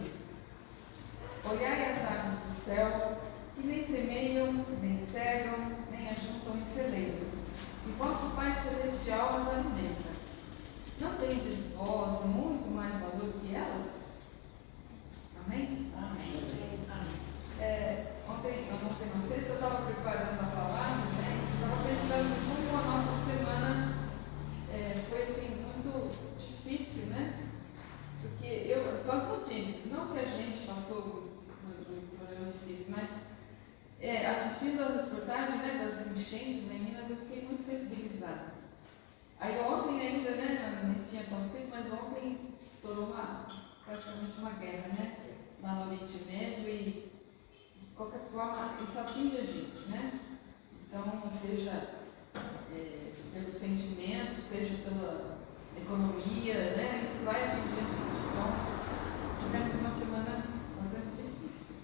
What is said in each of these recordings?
assim: olhai as aves do céu, que nem semeiam, nem cegam, nem ajuntam em celeiros, e vosso Pai Celestial as alimenta. Não tendes vós muito mais valor que elas? Amém? Amém. Ontem, na sexta, eu estava preparando a palavra, né? Estava pensando como a nossa semana foi assim, muito difícil, né? Porque com as notícias, não que a gente passou por problemas difíceis, mas assistindo a reportagem, né, das enchentes em Minas, eu fiquei muito sensibilizada. Aí ontem ainda, né, não tinha acontecido, mas ontem estourou praticamente uma guerra, né, lá no Oriente Médio, e de qualquer forma isso atinge a gente, né? Então, seja pelo sentimento, seja pela economia, né, isso vai atingir a gente. Então, tivemos uma semana bastante difícil.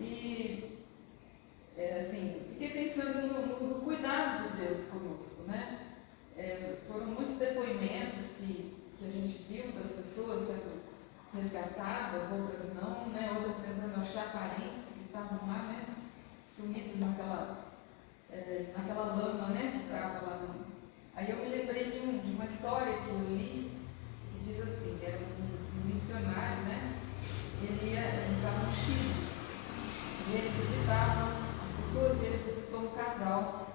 E, assim, fiquei pensando no cuidado de Deus conosco, né? Foram muitos depoimentos que a gente viu das pessoas sendo resgatadas, outras não, né? Outras tentando achar parentes que estavam lá, né? Sumidos naquela lama, né? Que estava lá no... Aí eu me lembrei de uma história que eu li, que diz assim, que era um missionário, né? Ele estava no Chile, e ele visitava as pessoas, e ele visitou um casal.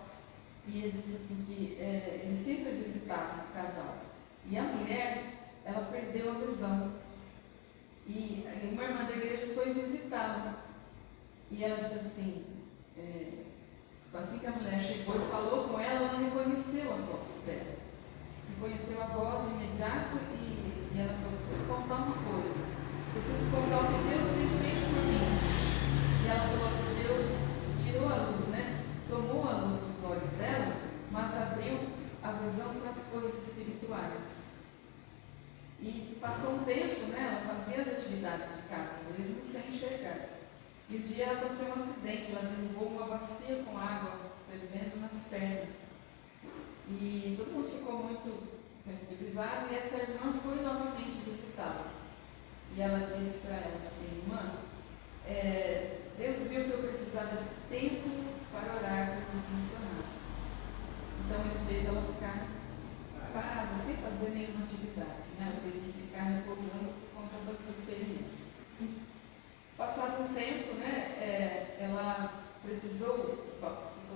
E ele disse assim que ele sempre visitava esse casal. E a mulher, ela perdeu a visão. E uma irmã da igreja foi visitá-la. E ela disse assim, assim que a mulher chegou e falou com ela, ela reconheceu a voz dela. Reconheceu a voz imediata e ela falou, preciso contar uma coisa. Preciso contar o que Deus tem feito por mim. E ela falou que Deus tirou a luz, né? Tomou a luz dos olhos dela, mas abriu a visão para as coisas espirituais. E passou um tempo, né? Ela fazia as atividades de casa, mesmo sem enxergar. E um dia aconteceu um acidente, ela derrubou uma bacia com água fervendo nas pernas. E todo mundo ficou muito sensibilizado e essa irmã foi novamente visitá-la. E ela disse para ela assim, irmã, Deus viu que eu precisava de tempo para orar pelos missionários. Então ele fez ela ficar parada, sem fazer nenhuma atividade. Né? Ela teve que ficar repousando por conta das experiências. Passado um tempo, né, ela ficou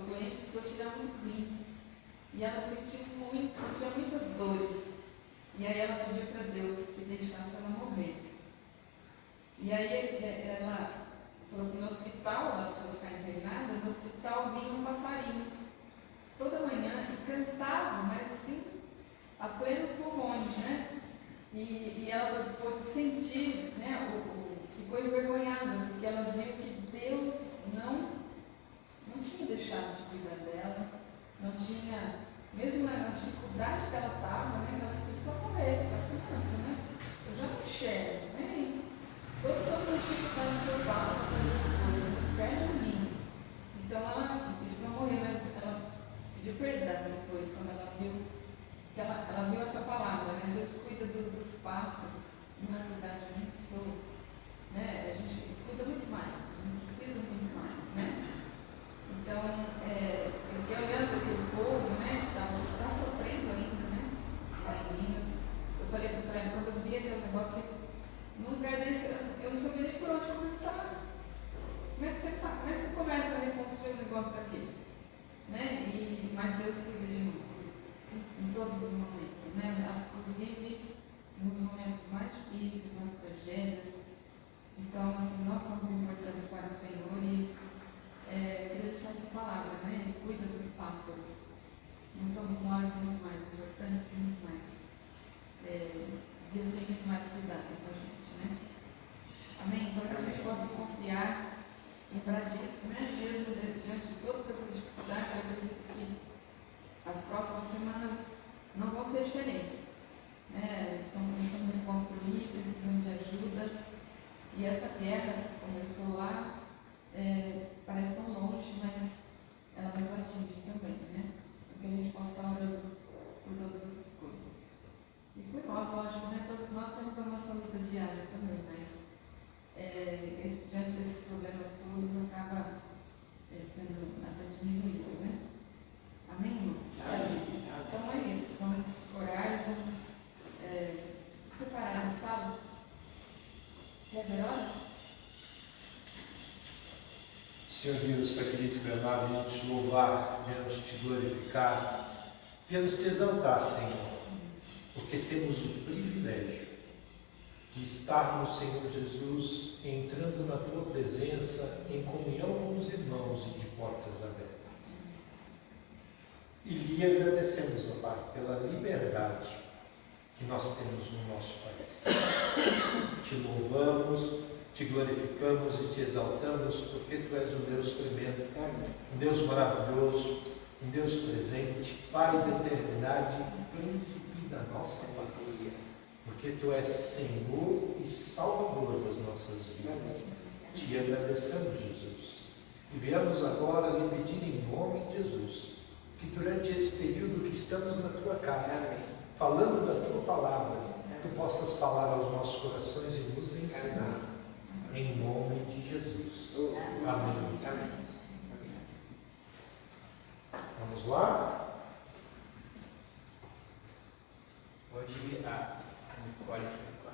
doente, precisou tirar uns rins. E ela sentia muitas dores. E aí ela pediu para Deus que deixasse ela morrer. E aí ela falou que no hospital, as pessoas ficaram internadas, no hospital vinha um passarinho toda manhã e cantava, mas assim, a plenos pulmões, né? E ela pôde sentir, né, ficou envergonhada, porque ela viu que Deus não tinha deixado de cuidar dela, não tinha, mesmo na dificuldade que ela estava, né, ela pediu para morrer, para a criança, né? Eu já não enxergo, né? Todas as dificuldades que eu passo para fazer as coisas, perde a mim. Então ela pediu para morrer, mas ela pediu perdão depois, quando ela viu que ela viu essa palavra, né? Deus cuida dos pássaros, não é verdade, a gente pessoa, né? A gente cuida muito mais, a gente precisa muito mais, né? Então, eu fiquei olhando aquele povo, né? Que está sofrendo ainda, né? Lá em Minas. Eu falei para o Cleber, quando eu vi aquele negócio, num lugar desse, eu não sabia nem por onde começar. Como é que você faz? Como é que você começa a reconstruir um negócio daquele? Né? Mas Deus cuida de nós, em todos os momentos, né? Inclusive nos momentos mais difíceis, nas tragédias. Então, assim, nós somos importantes para o Senhor e queria deixar essa palavra, né? Ele cuida dos pássaros. Não somos nós muito mais importantes, muito mais. Deus tem muito mais cuidado com a gente, né? Amém? Então, que a gente possa confiar, lembrar disso, né? Mesmo diante de todas essas dificuldades, eu acredito que as próximas semanas não vão ser diferentes. Né? Estão começando a reconstruir, precisando de ajuda. E essa guerra começou lá, parece tão longe, mas ela nos atinge também, né? Porque a gente possa estar orando por todas essas coisas. E por nós, lógico, né? Todos nós temos a nossa luta diária também, mas Senhor Deus, Pai querido e amado, viemos te louvar, viemos te glorificar, viemos te exaltar, Senhor, porque temos o privilégio de estarmos, Senhor Jesus, entrando na Tua presença, em comunhão com os irmãos e de portas abertas. E lhe agradecemos, ó Pai, pela liberdade que nós temos no nosso país. Te louvamos, te glorificamos e te exaltamos, porque Tu és um Deus tremendo, um Deus maravilhoso, um Deus presente, Pai da eternidade, príncipe da nossa paz. Porque Tu és Senhor e Salvador das nossas vidas. Te agradecemos, Jesus. E viemos agora lhe pedir em nome de Jesus, que durante esse período que estamos na Tua casa, falando da Tua palavra, Tu possas falar aos nossos corações e nos ensinar. Em nome de Jesus. Amém. Vamos lá? Hoje a Nicole foi com a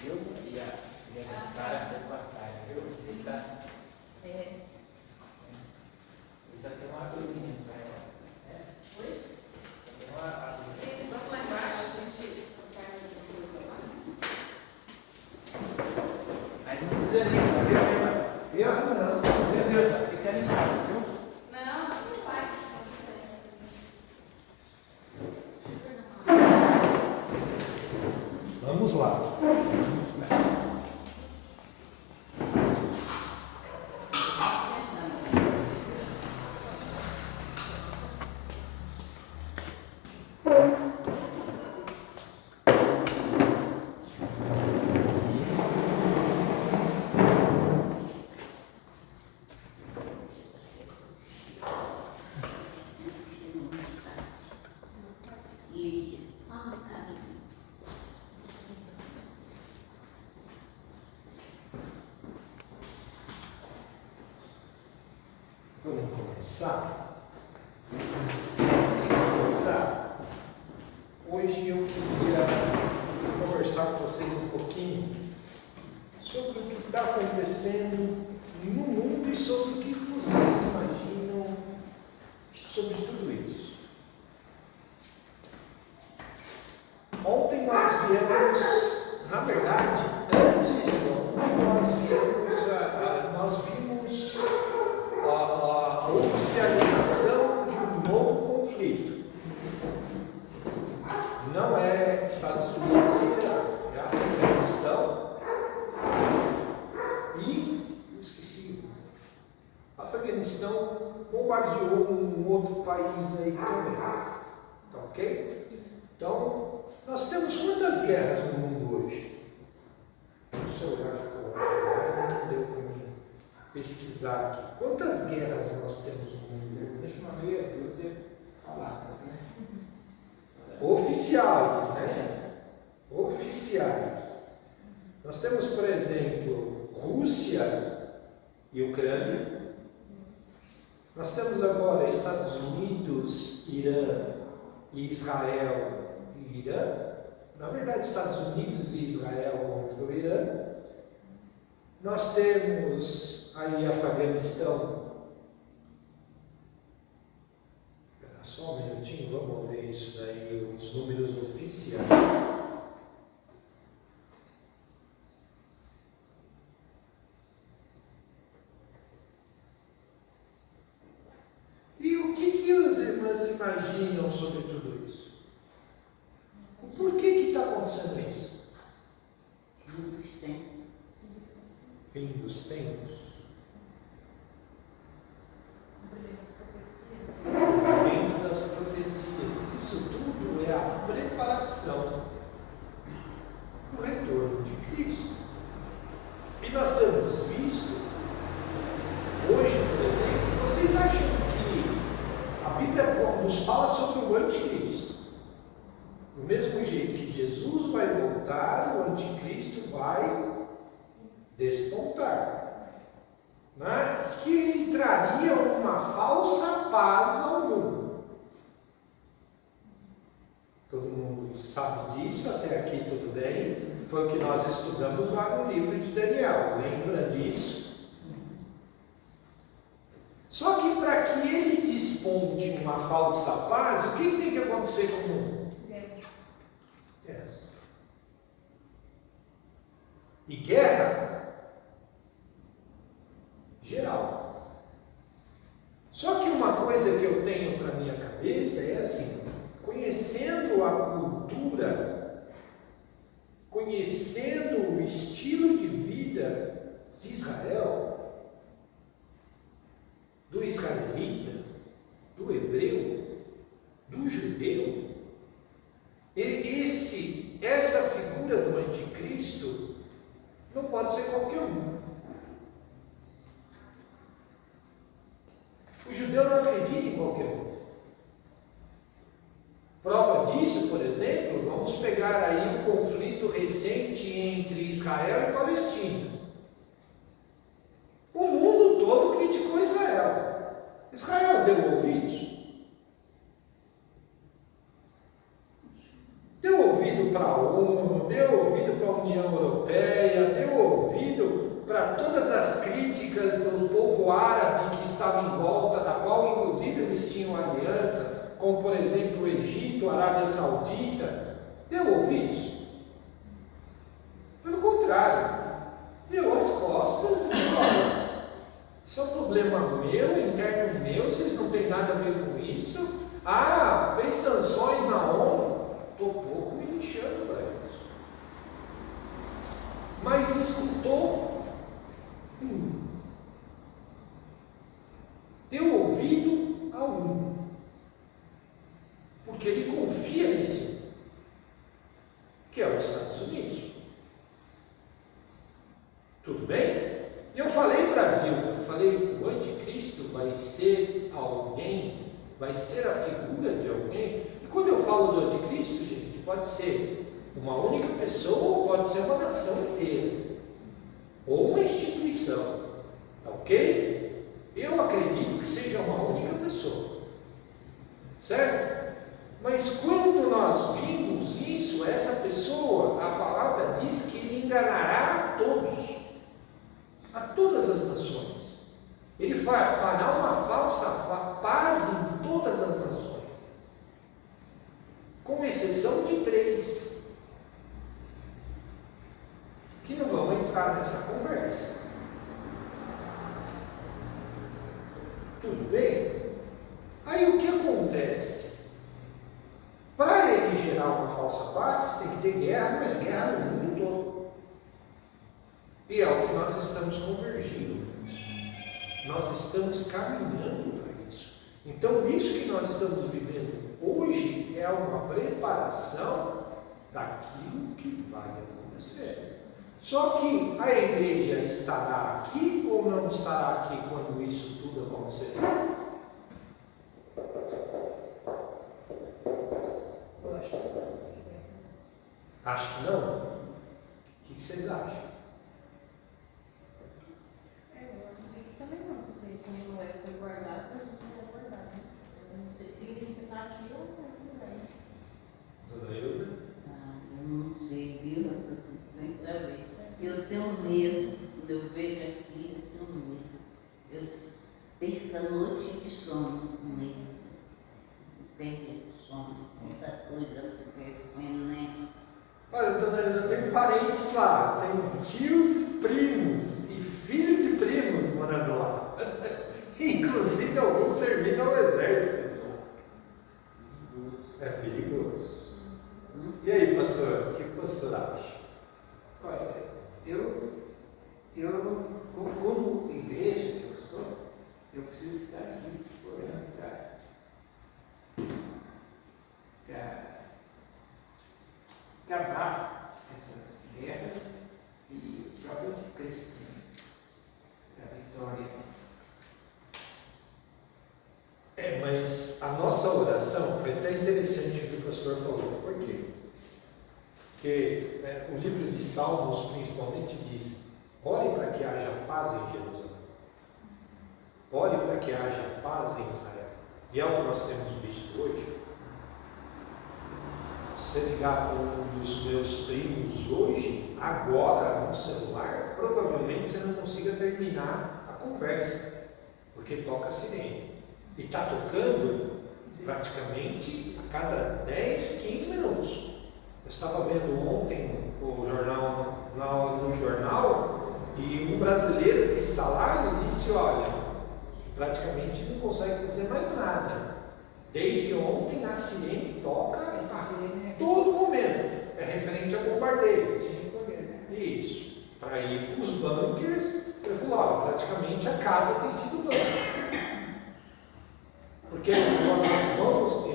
Vilma e a Silvia Sara foi com a Sara. Eu visita. Precisa ter uma aguinha para ela. Oi? Tem uma aguinha. Vamos lá embaixo, a gente faz alguma coisa lá. Mas não desanima, viu? Não. Fica animado, viu? Não, não vai. Vamos lá. Vamos começar? Antes de começar, hoje eu queria conversar com vocês um pouquinho sobre o que está acontecendo no mundo e sobre o que vocês imaginam sobre tudo isso. Ontem nós viemos, na verdade, antes de ontem, nós vimos a oficialização de um novo conflito. Não é Estados Unidos e Irã, é Afeganistão e, esqueci, Afeganistão bombardeou um outro país aí também. Tá ok? Então, nós temos quantas guerras no mundo hoje? O celular ficou offline, não deu para mim pesquisar aqui. Quantas guerras nós temos no mundo hoje? Uma meia dúzia faladas, né? Oficiais, né? Oficiais. Nós temos, por exemplo, Rússia e Ucrânia. Nós temos agora Estados Unidos, Irã e Israel e Irã. Na verdade, Estados Unidos e Israel contra o Irã. Nós temos aí Afeganistão. Espera só um minutinho, vamos ver isso daí, os números oficiais. E o que os irmãos imaginam sobre tudo isso? Por que está acontecendo isso? Fim dos tempos. Cumprimento das profecias. Isso tudo é a preparação do retorno de Cristo. E nós temos visto, hoje, por exemplo, vocês acham que a Bíblia nos fala sobre o anticristo? Do mesmo jeito que Jesus vai voltar, o anticristo vai despontar, né? Que ele traria uma falsa paz ao mundo. Todo mundo sabe disso, até aqui tudo bem. Foi o que nós estudamos lá no livro de Daniel. Lembra disso? Só que para que ele desponte uma falsa paz, o que tem que acontecer com o mundo? Guerra. E guerra geral. Só que uma coisa que eu tenho para minha cabeça é assim, conhecendo a cultura, conhecendo o estilo de vida de Israel, do israelita, do hebreu, do judeu, essa figura do anticristo não pode ser qualquer um. O judeu não acredita em qualquer um. Prova disso, por exemplo, vamos pegar aí um conflito recente entre Israel e Palestina. O mundo todo criticou Israel. Israel deu ouvidos? Deu ouvido para a ONU, deu ouvido para a União Europeia, deu ouvido para todas as críticas do povo árabe que estava em volta, da qual inclusive eles tinham aliança, como por exemplo o Egito, a Arábia Saudita. Deu ouvidos? Pelo contrário, deu as costas e falou: olha, isso é um problema meu, interno meu, vocês não têm nada a ver com isso. Ah, fez sanções na ONU. Estou pouco me lixando para isso. Mas escutou, deu ouvido a um, porque ele confia nesse, que é os Estados Unidos. Tudo bem? Eu falei, Brasil, eu falei, o anticristo vai ser alguém, vai ser a figura de alguém. E quando eu falo do anticristo, gente, pode ser uma única pessoa ou pode ser uma nação inteira, ou uma instituição, tá ok? Eu acredito que seja uma única pessoa, certo? Mas quando nós vimos isso, essa pessoa, a palavra diz que ele enganará a todos, a todas as nações. Ele fará uma falsa paz em todas as nações, com exceção de 3, que não vão entrar nessa conversa. Tudo bem? Aí o que acontece? Para ele gerar uma falsa paz, tem que ter guerra, mas guerra no mundo todo. E é o que nós estamos convergindo. Nós estamos caminhando para isso. Então, isso que nós estamos vivendo hoje é uma preparação daquilo que vai acontecer. Só que a igreja estará aqui ou não estará aqui quando isso tudo acontecer? Acho que não. O que vocês acham? Eu acredito também não, porque se não foi guardado, não será guardado. Eu não sei se ele está aqui ou não também. Dona Hilda? Eu não sei, viu? Eu tenho que saber. Eu tenho medo, quando eu vejo aquilo, eu tenho medo. Eu perco a noite de sono com medo. Perco o sono, muita coisa acontecendo, né? Olha, Dona Hilda, eu tenho parentes lá, tenho tios, primos e filhos de primos morando lá. Inclusive alguns servindo ao exército. É perigoso. E aí, pastor, o que o pastor acha? Olha, eu como igreja que eu sou, eu preciso estar aqui orando para acabar essas guerras e o próprio anticristo, para a vitória. Mas a nossa oração foi até interessante o que o pastor falou. Por quê? Porque o livro de Salmos principalmente diz: ore para que haja paz em Jerusalém. Ore para que haja paz em Israel. E é o que nós temos visto hoje. você ligar para um dos meus primos hoje, agora no celular, provavelmente você não consiga terminar a conversa, porque toca sirene. E está tocando praticamente a cada 10, 15 minutos. Eu estava vendo ontem o jornal, no jornal, e um brasileiro que está lá, ele disse, olha, praticamente não consegue fazer mais nada. Desde ontem a sirene toca a todo momento. É referente a bombardeio. Isso. Para ir para os bunkers, ele falou, olha, praticamente a casa tem sido bunker. Porque ele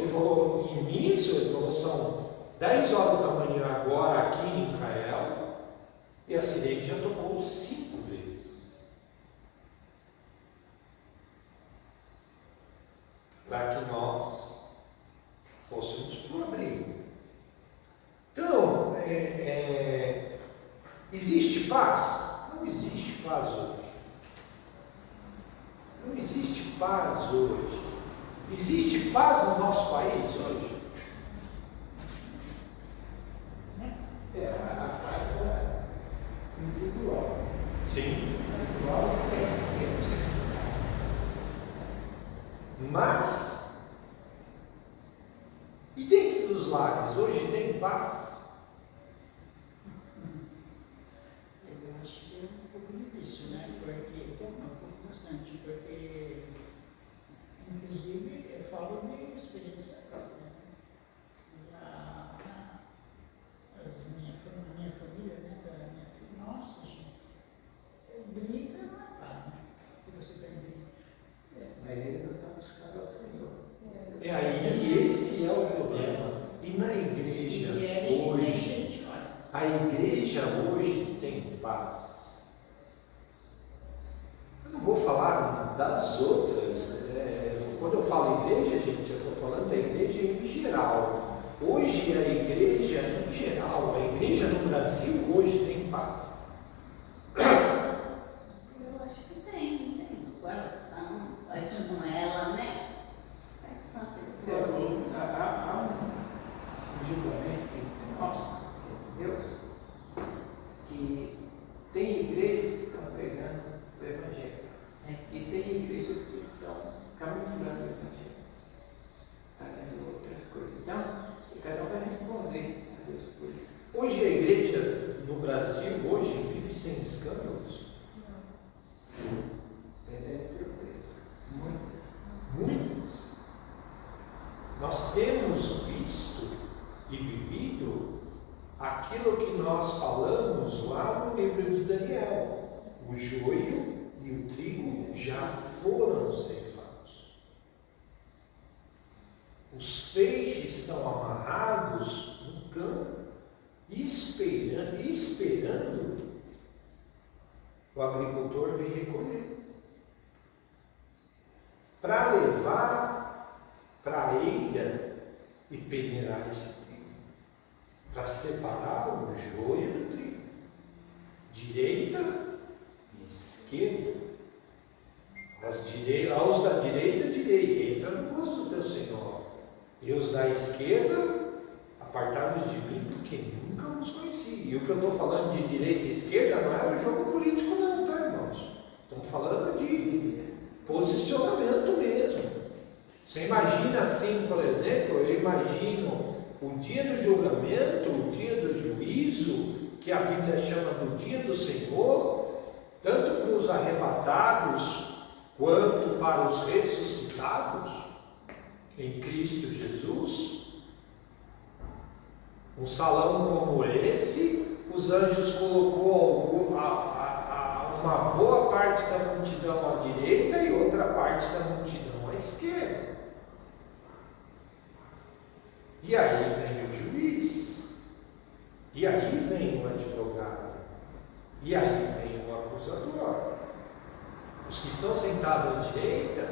falou nisso, ele falou, são 10 horas da manhã agora aqui em Israel, e a sirene já tocou 5 vezes. Para que nós fôssemos para o abrigo. Então, existe paz? Não existe paz hoje. Não existe paz hoje. Existe paz no nosso país hoje? A paz é individual. Sim. Individual é Deus. Mas, e dentro dos lares, hoje tem paz? Eu acho que é um pouco difícil, né? Porque tem um pouco bastante, porque inclusive eu falo de experiência própria, né? Minha família, né? Da minha filha, nossa gente, briga não é paz, né? Se você tem briga. Mas eles não estão buscando ao Senhor. É aí, esse é o problema. E na igreja hoje, a igreja hoje tem paz. Eu não vou falar das outras. Quando eu falo igreja, gente, eu estou falando da igreja em geral. Hoje a igreja em geral, a igreja no Brasil hoje tem paz. Eu acho que tem o coração, vai com ela, né? Faz com a pessoa ali. Há um julgamento que nós, Deus, que tem igrejas que estão pregando o Evangelho. E tem igrejas que estão camuflando o Evangelho, fazendo outras coisas. Então, cada um vai responder a Deus por isso. Hoje a igreja no Brasil hoje vive sem escândalos. Dentro disso, muitas. Muitas. Nós temos visto e vivido aquilo que nós falamos lá no livro de Daniel. O joio e o trigo já foram ceifados. Os feixes estão amarrados no campo, esperando o agricultor vir recolher. Para levar para a eira e peneirar esse trigo. Para separar o joio do trigo. Direita e esquerda. Aos da direita, direi, entra no gozo do teu Senhor. E os da esquerda, apartai-vos de mim, porque nunca vos conheci. E o que eu estou falando de direita e esquerda não é um jogo político não, tá, irmãos? Estamos falando de posicionamento mesmo. Você imagina assim, por exemplo, eu imagino o dia do julgamento, o dia do juízo, que a Bíblia chama do dia do Senhor, tanto para os arrebatados, quanto para os ressuscitados em Cristo Jesus. Um salão como esse, os anjos colocou uma boa parte da multidão à direita e outra parte da multidão à esquerda. E aí vem o juiz, e aí vem o advogado, e aí vem o acusador. Os que estão sentados à direita,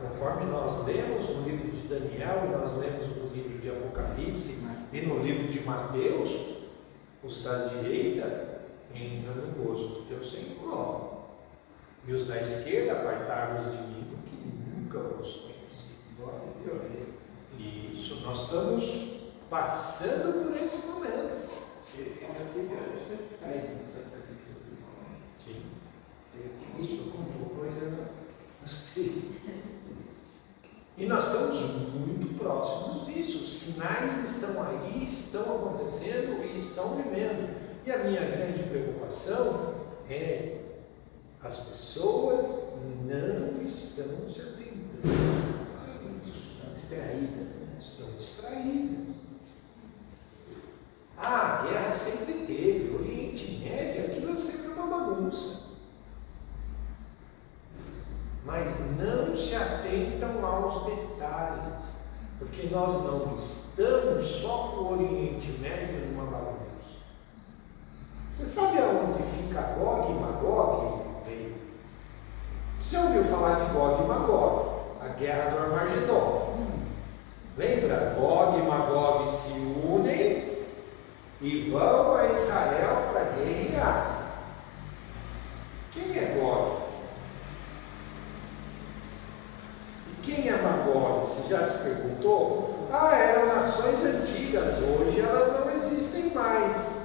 conforme nós lemos no livro de Daniel, e nós lemos no livro de Apocalipse e no livro de Mateus, os da direita entram no gozo do teu Senhor. E os da esquerda, apartai-vos de mim, porque nunca vos conheci. Bodes e ovelhas. Isso, nós estamos passando por esse momento. Eu tive, acho que eu falei no Santo Cristo sobre isso. Sim. Eu tive isso como coisa, não sei. E nós estamos muito próximos disso. Os sinais estão aí, estão acontecendo e estão vivendo. E a minha grande preocupação é as pessoas não estão se atentando a isso. Estão distraídas. Estão distraídas. A guerra sempre teve, o Oriente Médio, aquilo é sempre uma bagunça. Mas não se atentam aos detalhes, porque nós não estamos só com o Oriente Médio numa bagunça. Você sabe aonde fica Gog e Magog? Você já ouviu falar de Gog e Magog? A guerra do Armagedon. Lembra? Gog e Magog se unem e vão a Israel para guerrear. Quem é Gog? E quem é Magog? Você já se perguntou? Eram nações antigas, hoje elas não existem mais.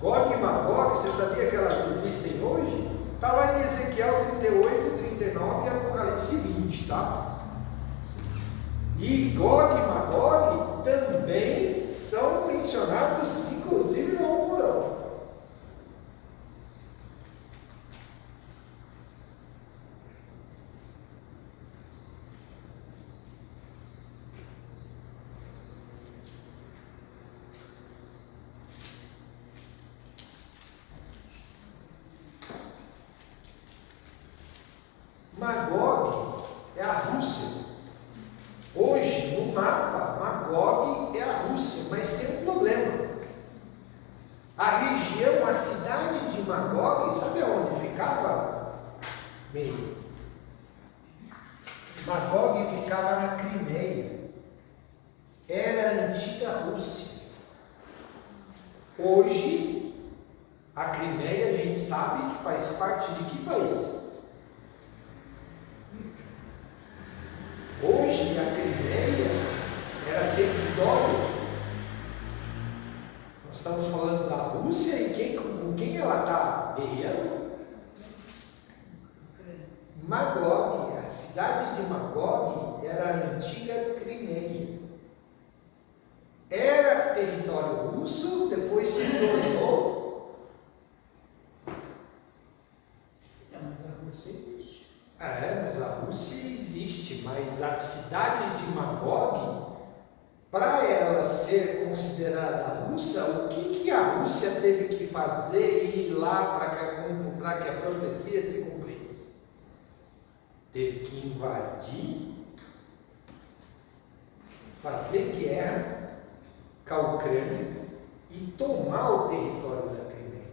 Gog e Magog, você sabia que elas existem hoje? Está lá em Ezequiel 38, 39 e Apocalipse 20, tá? E Gog e Magog também são mencionados, inclusive, no Alcorão. Magog é a Rússia. Hoje, no mapa, Magog é a Rússia, mas tem um problema. A região, a cidade de Magog, sabe aonde ficava? Bem, Magog ficava na Crimeia. Era a antiga Rússia. Hoje, a Crimeia, a gente sabe que faz parte de que país? Hoje a Crimeia era território. Nós estamos falando da Rússia e com quem ela está guerreando? Magog, a cidade de Magog era a antiga Crimeia. Era território russo, depois se tornou. Mas a Rússia existe. Mas a Rússia existe, mas a cidade de Magog, para ela ser considerada russa, o que a Rússia teve que fazer e ir lá para que a profecia se cumprisse? Teve que invadir, fazer guerra com a Ucrânia e tomar o território da Crimeia.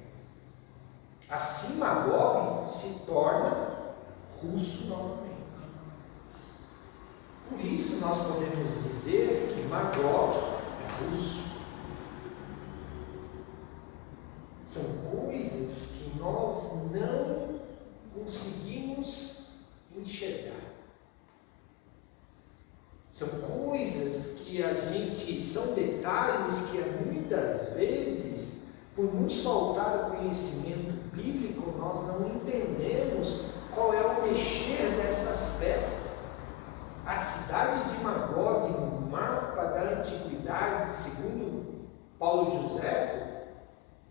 Assim Magog se torna russo novamente. Por isso nós podemos dizer que Magog é russo. São coisas que nós não conseguimos enxergar. São coisas que são detalhes que muitas vezes, por nos faltar o conhecimento bíblico, nós não entendemos qual é o mexer dessas peças. A cidade de Magog, no mapa da antiguidade, segundo Paulo José,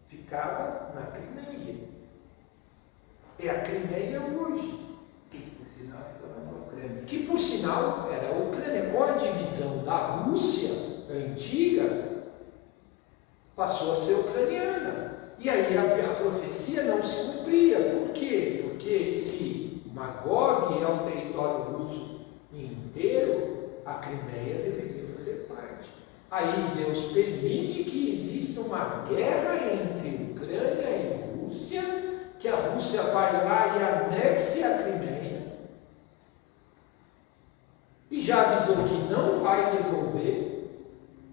ficava na Crimeia. É a Crimeia hoje. Que por sinal ficava na Ucrânia. Que por sinal era a Ucrânia. Com a divisão da Rússia antiga, passou a ser ucraniana. E aí a profecia não se cumpria. Por quê? Porque se Magog é um território russo inteiro, a Crimeia deveria fazer parte. Aí Deus permite que exista uma guerra entre Ucrânia e Rússia, que a Rússia vai lá e anexe a Crimeia, e já avisou que não vai devolver.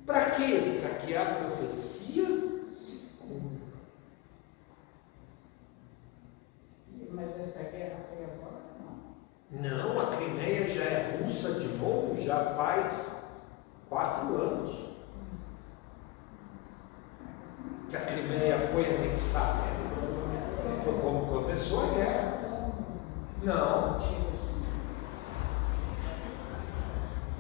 Para quê? Para que a profecia se cumpra. Mas essa guerra foi agora? anos que a Crimeia foi anexada. Foi como começou a guerra. Não.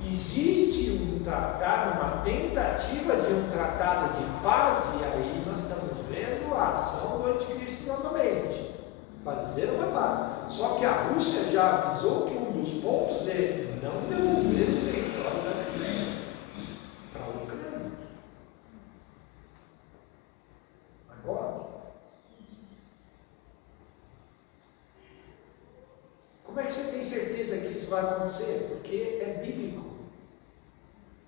Existe um tratado, uma tentativa de um tratado de paz, e aí nós estamos vendo a ação do anticristo novamente. Fazer uma paz. Só que a Rússia já avisou que um dos pontos é não devolver o território da Crimeia para a Ucrânia. Agora, como é que você tem certeza que isso vai acontecer? Porque é bíblico.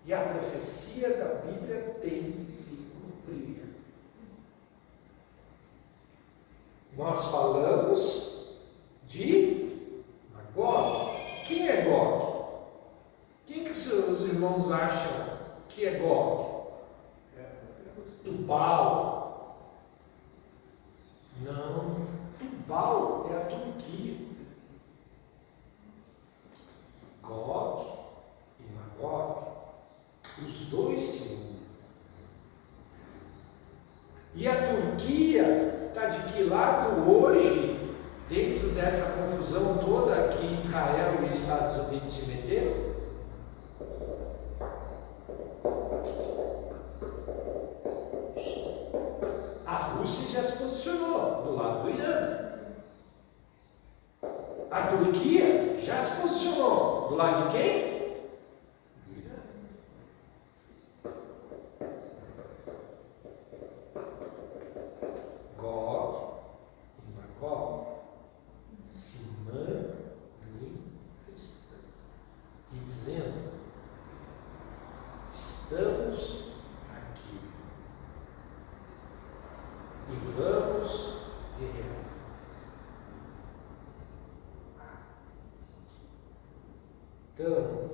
E a profecia da Bíblia tem que se cumprir. Nós falamos de Gog. Quem é Gog? Quem que os seus irmãos acham que é Gog? Tubal. Não, Tubal é a Turquia. Gog e Magog, os dois se unem. E a Turquia está de que lado hoje, dentro dessa confusão toda que Israel e Estados Unidos se meteram? A Rússia já se posicionou do lado do Irã. A Turquia já se posicionou do lado de quem? Do Irã. Gog e Magog se manifestam e dizendo: estamos aqui e vamos guerrear. Então,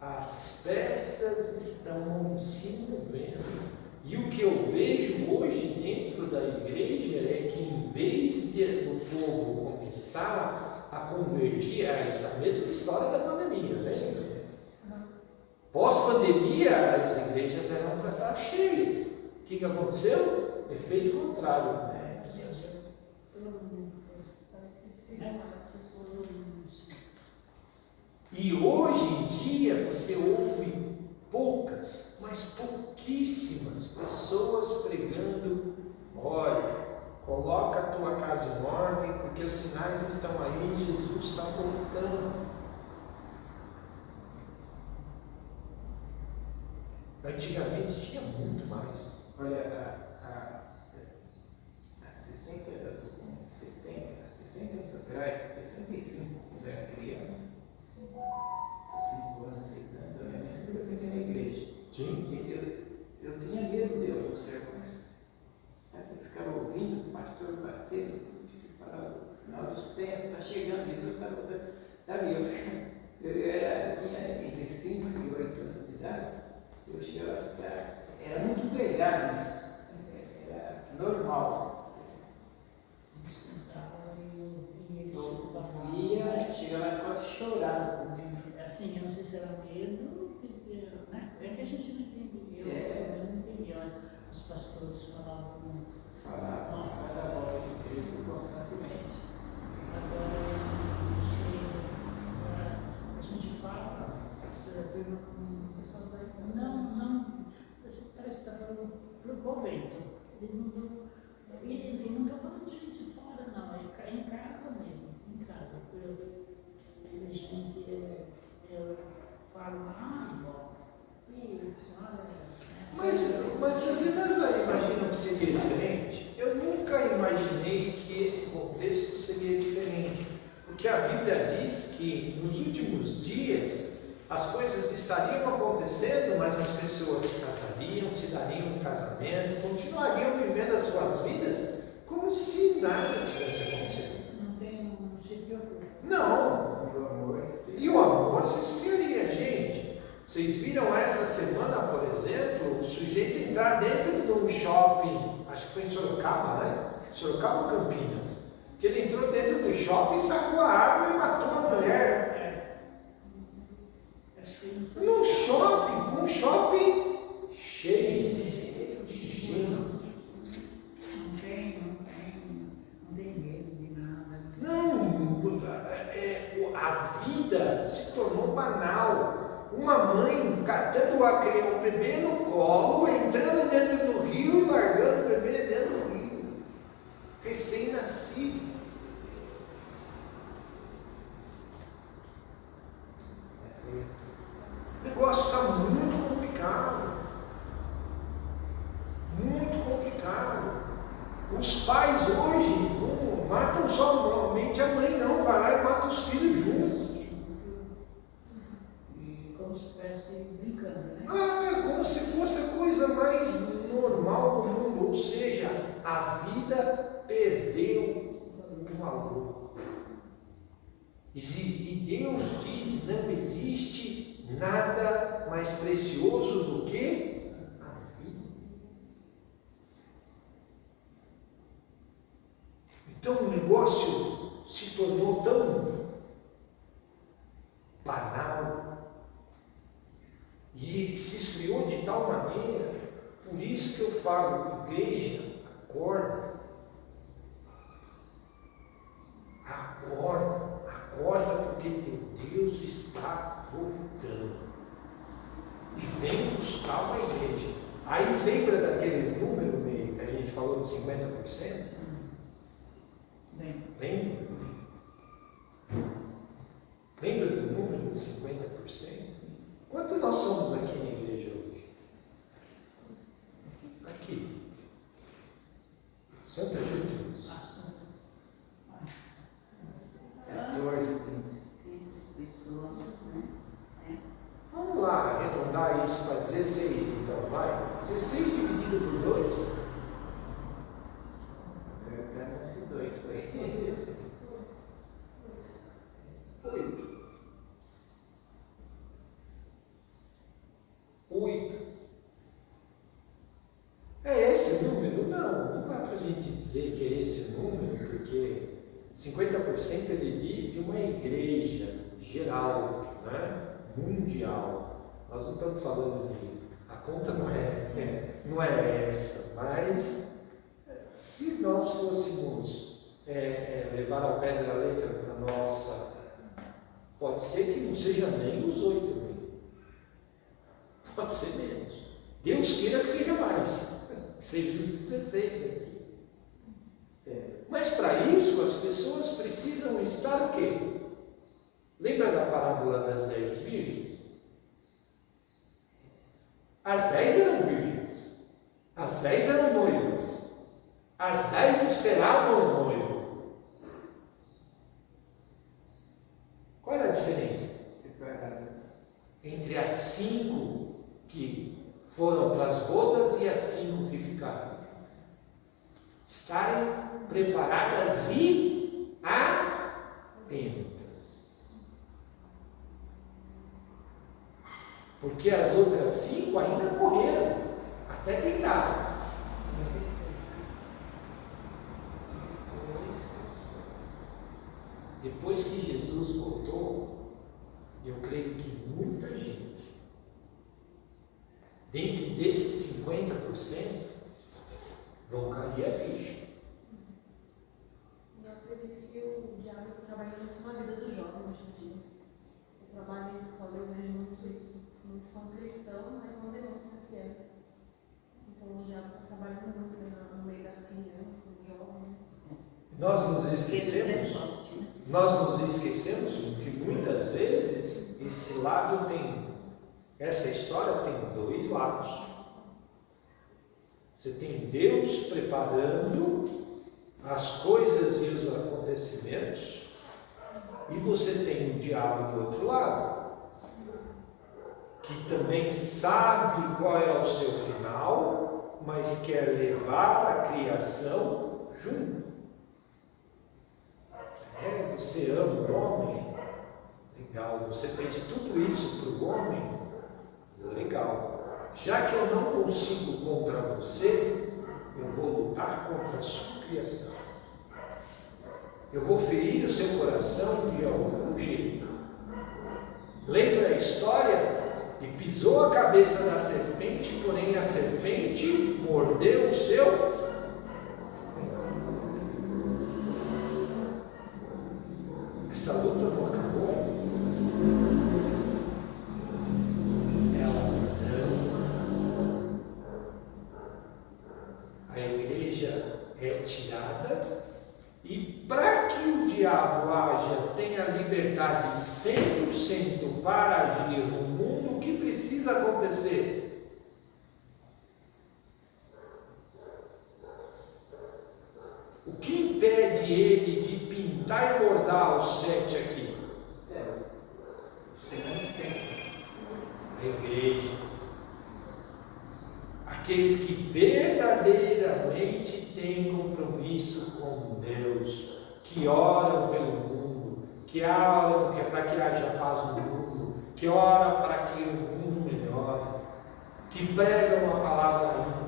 as peças estão se movendo. E o que eu vejo hoje dentro da igreja é que, em vez de o povo começar a convergir, é essa mesma história da pandemia, lembra? Pós-pandemia, as igrejas eram para estar cheias. O que aconteceu? Efeito contrário. E hoje em dia você ouve poucas, mas pouquíssimas pessoas pregando: olha, coloca a tua casa em ordem, porque os sinais estão aí, Jesus está voltando. Antigamente tinha muito mais. Olha, há 60 anos atrás, 65, quando eu era criança, 5 anos, 6 anos, a minha mãe sempre frequentei na igreja. Sim. E eu tinha medo de ouvir os sermões. Eu ficava ouvindo o pastor batendo, falava: no final dos tempos, está chegando, Jesus está voltando. Sabe, eu tinha entre 5 e 8 anos de idade, eu chegava a ficar. Era muito pregado isso. Era normal. Eu via, chegava quase chorando. Assim, eu não sei se era medo, porque, né? É que a gente não entendia. Eu não entendia. Os pastores falavam muito. Falava cada volta de Cristo constantemente. Agora, a gente fala, não, parece que está falando para o convento. Ele não está falando de gente fora, não, é em casa mesmo, em casa. Eu falo: isso, olha. Mas as irmãs aí imaginam que seria diferente? Eu nunca imaginei que esse contexto seria diferente. Porque a Bíblia diz que nos últimos dias as coisas estariam acontecendo, mas as pessoas se casariam, se dariam um casamento, continuariam vivendo as suas vidas como se nada tivesse acontecido. Não se preocupe. Não. E o amor se esfriaria, gente. Vocês viram essa semana, por exemplo, o sujeito entrar dentro de um shopping, acho que foi em Sorocaba, né? Sorocaba ou Campinas? Que ele entrou dentro do shopping, sacou a arma e matou a mulher. Num shopping com num shopping cheio de gente. Não tem medo de nada. Não, a vida se tornou banal. Uma mãe catando o bebê no colo, entrando dentro do rio e largando o bebê dentro do rio. Recém-nascido. O negócio está muito complicado. Muito complicado. Os pais hoje não matam só normalmente a mãe, não. Vai lá e mata os filhos juntos. E como se estivesse brincando, né? Ah, como se fosse a coisa mais normal do mundo. Ou seja, a vida perdeu o valor. E Deus diz: não existe nada mais precioso do que a vida. Então o negócio se tornou tão banal e se esfriou de tal maneira. Por isso que eu falo, igreja, acorda. Acorda. Acorda, porque teu Deus está voltando. E vem buscar uma igreja. Aí lembra daquele número meio que a gente falou de 50%? Bem, Lembra? Lembra do número de 50%? Quanto nós somos aqui na igreja hoje? Aqui. Santa Gertrudes. 14, 15. pessoas, né? Vamos lá, arredondar isso para 16, então, vai. 16 dividido por 2. Até esses 8 aí. 8. É esse o número? Não dá para a gente dizer que é esse o número, porque 50% ele diz de uma igreja geral, né? Mundial. Nós não estamos falando de. A conta não é essa, mas se nós fôssemos levar ao pé da letra para nossa, pode ser que não seja nem os 8 mil, pode ser menos. Deus queira que seja mais, que seja os 16 aqui. Mas para isso as pessoas precisam estar o quê? Lembra da parábola das 10 virgens? As 10 eram virgens, as 10 eram noivas, as 10 esperavam o noivo. Qual era a diferença entre as 5 que foram para as bodas e as 5 que ficaram? Estarem preparadas e atentas. Porque as outras 5 ainda correram, até tentaram. Depois que Jesus voltou, eu creio que muita gente, dentro desses 50%, vão cair a ficha. Eu acredito que o diabo está trabalhando muito na vida do jovem hoje em dia. Eu trabalho em escola, eu vejo muito isso. Muitos são cristãos, mas não demonstram que é. Então o diabo está trabalhando muito no meio das crianças, dos jovens. Nós nos esquecemos que muitas vezes esse lado essa história tem 2 lados. Você tem Deus preparando as coisas e os acontecimentos, e você tem o diabo do outro lado, que também sabe qual é o seu final, mas quer levar a criação junto. Você ama o homem? Legal. Você fez tudo isso para o homem? Legal. Já que eu não consigo contra você, eu vou lutar contra a sua criação. Eu vou ferir o seu coração de algum jeito. Lembra a história e pisou a cabeça da serpente, porém a serpente mordeu o seu. Essa luta não acabou. Ela não. A igreja é tirada, e para que o diabo tenha liberdade 100% para agir no mundo, o que precisa acontecer? O que impede ele de pintar e bordar os 7 aqui? Sem licença. A igreja. Aqueles que verdadeiramente têm compromisso com Deus, que oram pelo mundo, que oram para que haja paz no mundo, que oram para que o mundo melhore, que pregam a palavra limpa.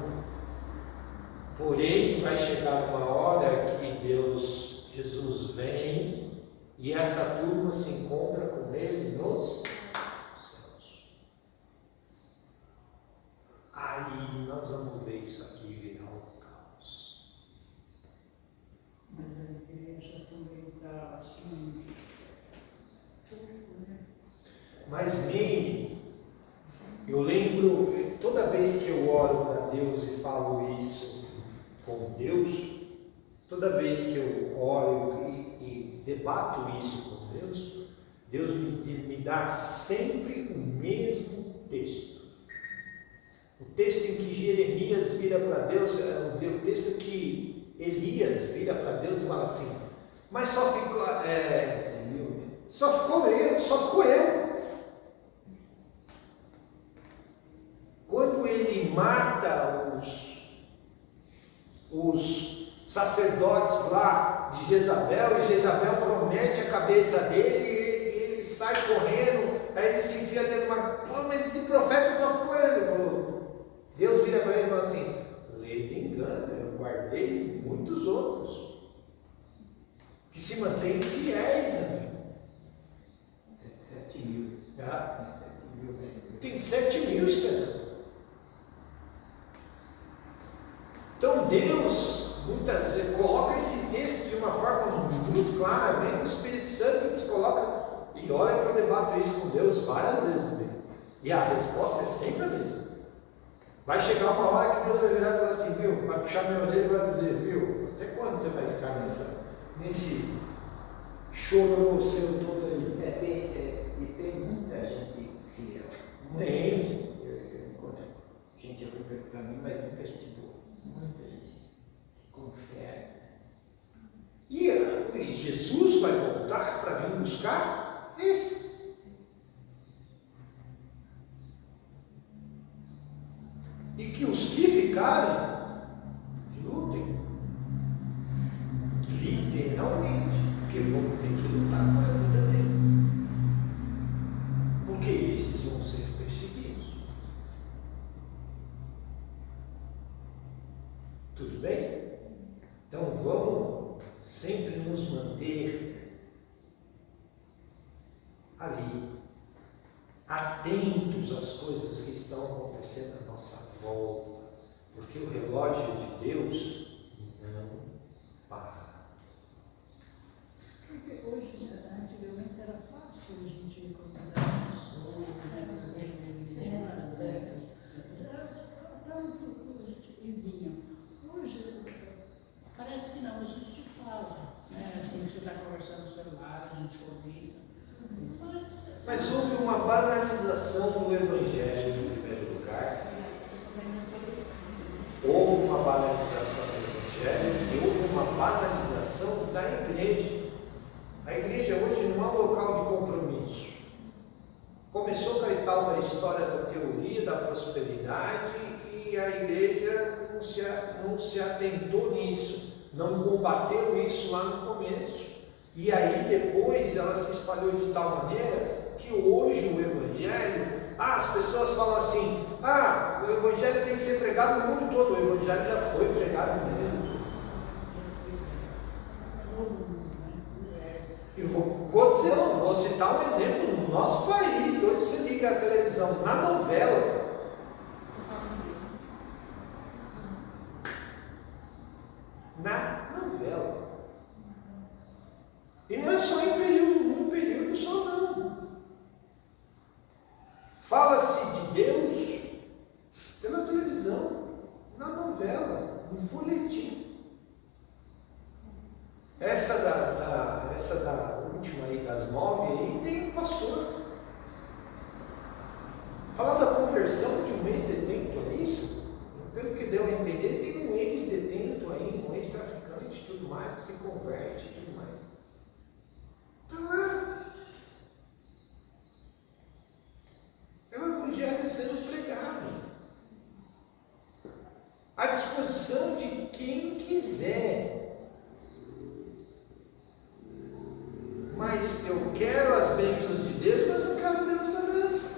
Porém, vai chegar uma hora que Jesus vem, e essa turma se encontra com Ele nos céus. Aí nós vamos ver isso aqui virar um caos. Mas a igreja também está assim. Mas Meire, eu lembro, toda vez que eu oro para Deus e falo isso com Deus, toda vez que eu oro e debato isso com Deus, Deus me dá sempre o mesmo texto. O texto em que Jeremias vira para Deus, é o texto que Elias vira para Deus e fala assim, mas só ficou eu. Quando ele mata os sacerdotes lá de Jezabel, e Jezabel promete a cabeça dele, e ele sai correndo, aí ele se enfia dentro de uma... Pô, mas de profeta só ficou ele. Ele falou, Deus vira para ele e fala assim, lei de engano, eu guardei muitos outros, que se mantêm fiéis a mim. 7 mil. Tem 7 mil esperando. Então Deus, muitas vezes, coloca esse texto de uma forma muito clara, vem o Espírito Santo e nos coloca, e olha que eu debato isso com Deus várias vezes, né? E a resposta é sempre a mesma. Vai chegar uma hora que Deus vai virar e falar assim, viu, vai puxar minha orelha e vai dizer, viu, até quando você vai ficar nesse choro seu todo aí? E tem muita gente fiel. Tem. Eu encontro gente aqui perto para mim, mas muita gente boa. Muita gente com fé. E Jesus vai voltar para vir buscar esses. E que os que ficarem, que lutem. Literalmente. Porque vão ter que lutar com a vida deles. Porque esses vão ser perseguidos. Tudo bem? Então vamos sempre nos manter ali, atentos às coisas que estão acontecendo à nossa volta, porque o relógio de Deus não para. Porque hoje, antigamente era fácil a gente encontrar as pessoas, né? Para um futuro a gente vinha. Hoje, parece que não, a gente fala, né? Assim, você está conversando no celular, a gente convida. Mas houve uma banalização do Evangelho em primeiro lugar. Houve uma banalização do Evangelho e houve uma banalização da igreja. A igreja hoje não é um local de compromisso. Começou com a tal da história da teoria, da prosperidade, e a igreja não se atentou nisso, não combateu isso lá no começo. E aí depois ela se espalhou de tal maneira que hoje o Evangelho, as pessoas falam assim, o Evangelho tem que ser pregado no mundo todo. O Evangelho já foi pregado no mundo. Eu vou citar um exemplo no nosso país. Hoje você liga liga a televisão na novela, e não é só em um período só não. Fala-se de Deus pela televisão, na novela, no folhetim. Essa da última aí, das 9 aí, tem um pastor. Fala da conversão de um ex-detento, é isso? Pelo que deu a entender, tem um ex-detento aí, um ex-traficante e tudo mais, que se converte e tudo mais. Está lá. É o evangelho sendo pregado. À disposição de quem quiser. Mas eu quero as bênçãos de Deus, mas não quero Deus da bênção.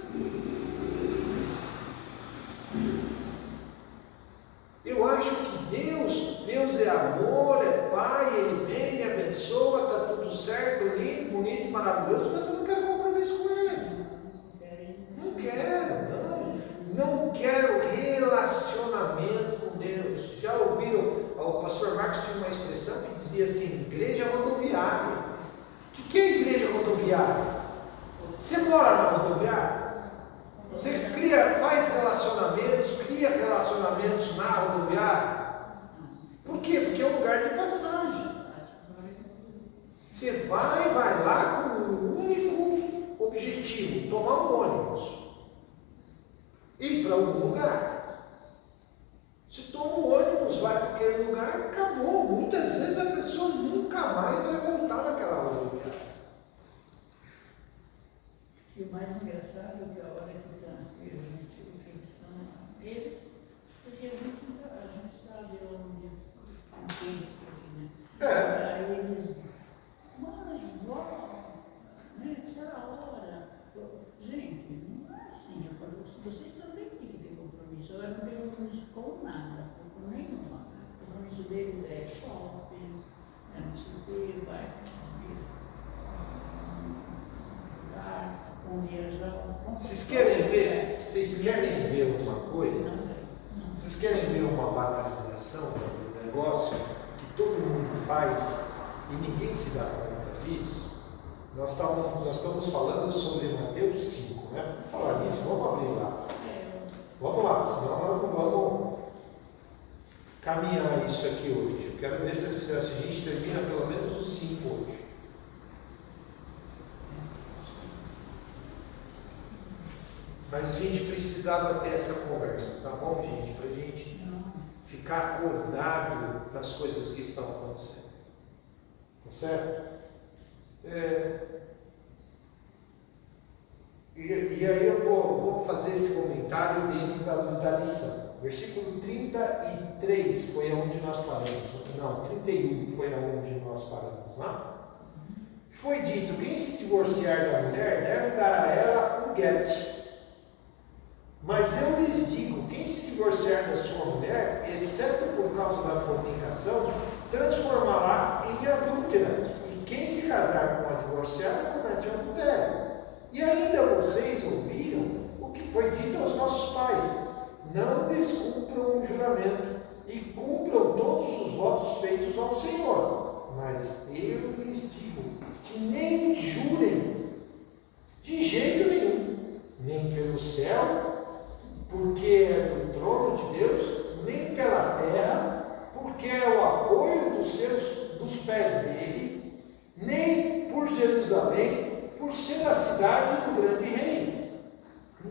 Eu acho que Deus é amor, é Pai, Ele vem, me abençoa, está tudo certo, lindo, bonito, maravilhoso, mas eu não quero compromisso com Ele. Não quero, não quero relacionamento com Deus. Já ouviram, o pastor Marcos tinha uma expressão que dizia assim, igreja rodoviária. O que é igreja rodoviária? Você mora na rodoviária? Você cria relacionamentos na rodoviária? Por quê? Porque é um lugar de passagem. Você vai lá com um único objetivo, tomar um ônibus. Ir para algum lugar. Você toma um ônibus, vai para aquele lugar, acabou. Muitas vezes a pessoa nunca mais vai voltar naquela rodoviária. E o mais engraçado é que a hora que eu gente, eles estão ele, porque a gente sabe onde, com quem, né? Aí eles, mas, vó, né, essa hora. Gente, não é assim. Eu falo, vocês também têm que ter compromisso. Eu não tenho compromisso com nada, com nenhuma. O compromisso deles é shopping, não sei o que, vai Vocês querem ver uma coisa? Vocês querem ver uma banalização do negócio que todo mundo faz e ninguém se dá conta disso? Nós estamos falando sobre Mateus 5, né? Vamos falar nisso, vamos abrir lá. Vamos lá, senão nós não vamos caminhar isso aqui hoje. Eu quero ver se a gente termina pelo menos os 5 hoje. Mas a gente precisava ter essa conversa, tá bom, gente? Para a gente ficar acordado das coisas que estão acontecendo. Tá certo? E aí eu vou fazer esse comentário dentro da lição. Versículo 33 foi aonde nós paramos. Não, 31 foi aonde nós paramos, não? Foi dito, quem se divorciar da mulher deve dar a ela um guete. Mas eu lhes digo, quem se divorciar da sua mulher, exceto por causa da fornicação, transformará em adúltera. E quem se casar com a divorciada comete adultério. E ainda vocês ouviram o que foi dito aos nossos pais: não descumpram o juramento e cumpram todos os votos feitos ao Senhor. Mas eu lhes digo que nem jurem de jeito nenhum, nem pelo céu, porque é do trono de Deus, nem pela terra, porque é o apoio dos pés dele, nem por Jerusalém, por ser a cidade do grande rei.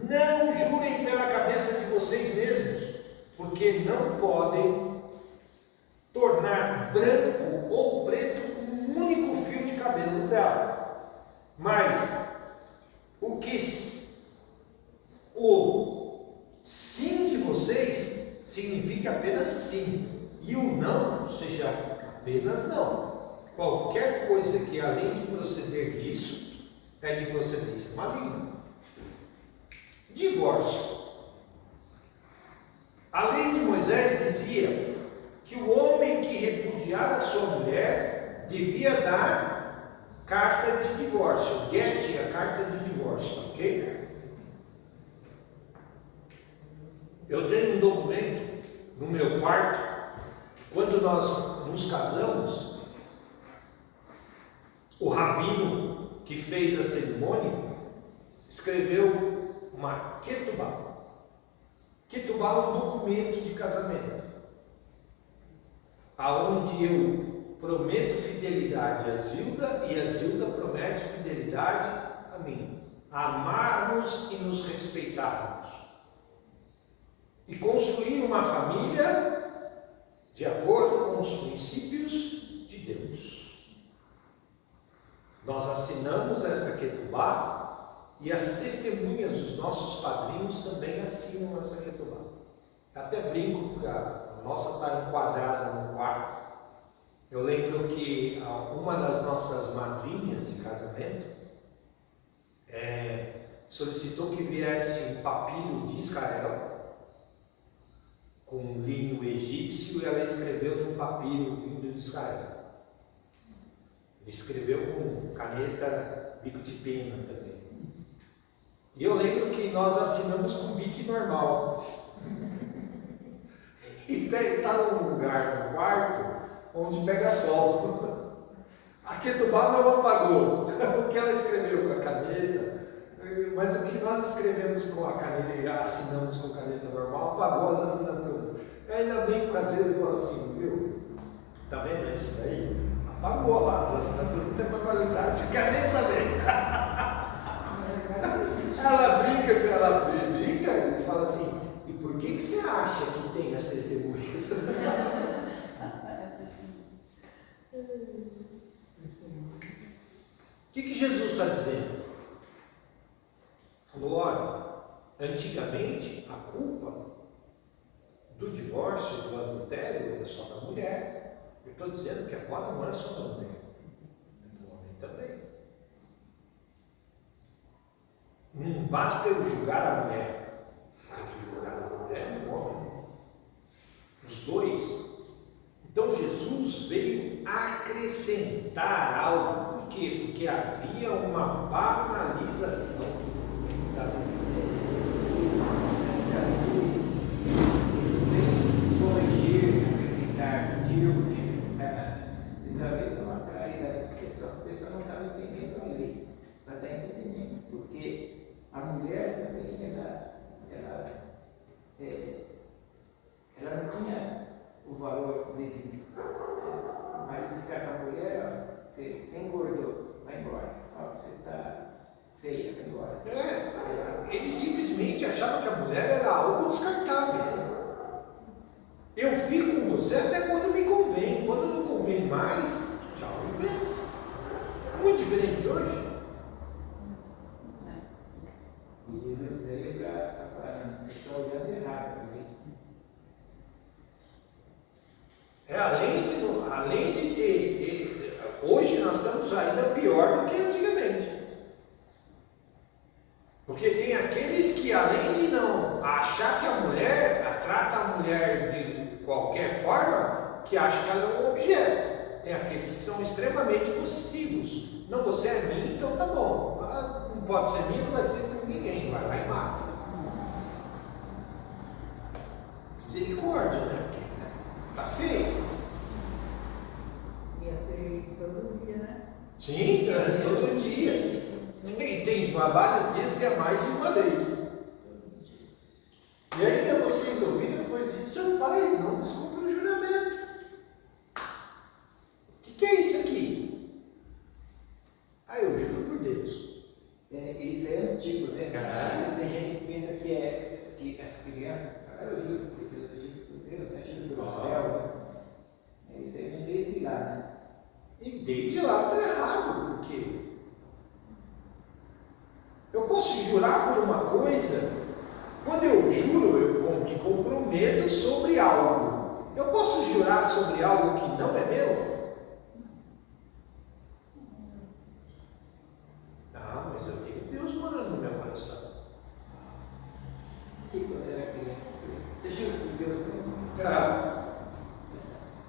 Não jurem pela cabeça de vocês mesmos, porque não podem tornar branco ou preto um único fio de cabelo dela. Mas o sim de vocês significa apenas sim, e o não, ou seja, apenas não. Qualquer coisa que além de proceder disso é de procedência maligna. Divórcio. A lei de Moisés dizia que o homem que repudiar a sua mulher devia dar carta de divórcio, get, a carta de divórcio, ok? Eu tenho um documento no meu quarto, que quando nós nos casamos, o rabino que fez a cerimônia escreveu uma ketubá. Ketubá é um documento de casamento, aonde eu prometo fidelidade a Zilda e a Zilda promete fidelidade a mim, amarmos e nos respeitarmos e construir uma família de acordo com os princípios de Deus. Nós assinamos essa ketubá e as testemunhas dos nossos padrinhos também assinam essa ketubá. Até brinco que a nossa está enquadrada no quarto. Eu lembro que uma das nossas madrinhas de casamento solicitou que viesse um papiro de Israel com linho egípcio e ela escreveu num papiro vindo de Israel. Escreveu com caneta bico de pena também. E eu lembro que nós assinamos com bique normal. E está num lugar no quarto onde pega sol. A ketubá não apagou o que ela escreveu com a caneta, mas o que nós escrevemos com a caneta e assinamos com caneta normal apagou as assinaturas. Eu ainda bem que às vezes ele falou assim, viu? Tá vendo esse daí? Apagou lá as assinaturas, não tem mais validade. Cadê saber? Ela brinca e fala assim, e por que você acha que tem as testemunhas? O que Jesus está dizendo? Falou, olha, antigamente a culpa do divórcio, do adultério era só da mulher. Eu estou dizendo que agora não é só da mulher, é do homem também. Não basta eu julgar a mulher, tem que julgar a mulher e o homem. Os dois. Então Jesus veio acrescentar algo. Por quê? Porque havia uma banalização da mulher. Corrigir, acrescentar, acrescentar, desaver uma claridade, porque a pessoa não estava entendendo a lei, ela está entendendo, porque a mulher também, ela não tinha o valor devido. O marido ficar com a mulher, ó, você engordou, vai embora. Ó, você está feia, vai embora. Ele simplesmente achava que a mulher era algo descartável. Eu fico com você até quando me convém. Quando não convém mais, tchau e benção. É muito diferente de hoje. E Jesus veio para falar, você está olhando errado. Além de ter, hoje nós estamos ainda pior do que antigamente. Porque tem aqueles que, além de não achar que a mulher, trata a mulher de qualquer forma, que acham que ela é um objeto. Tem aqueles que são extremamente possessivos. Não, você é minha, então tá bom. Não pode ser minha, não vai ser com ninguém. Vai lá e mata. Misericórdia, né? Tá feio. E até todo dia, né? Sim, todo dia. E tem vários dias que é mais de uma vez. E ainda vocês ouviram, foi dito, seu pai, não descumpre o juramento. O que é isso aqui? Eu juro por Deus. Isso é antigo, né? Ah. Tem gente que pensa que as crianças, eu juro por Deus, eu juro por Deus, eu juro pelo céu. Isso aí vem desde lá, né? E desde lá está errado, porque eu posso jurar por uma coisa, quando eu juro, eu me comprometo sobre algo. Eu posso jurar sobre algo que não é meu? Mas eu tenho Deus morando no meu coração. E quando era criança, você jura por Deus mesmo?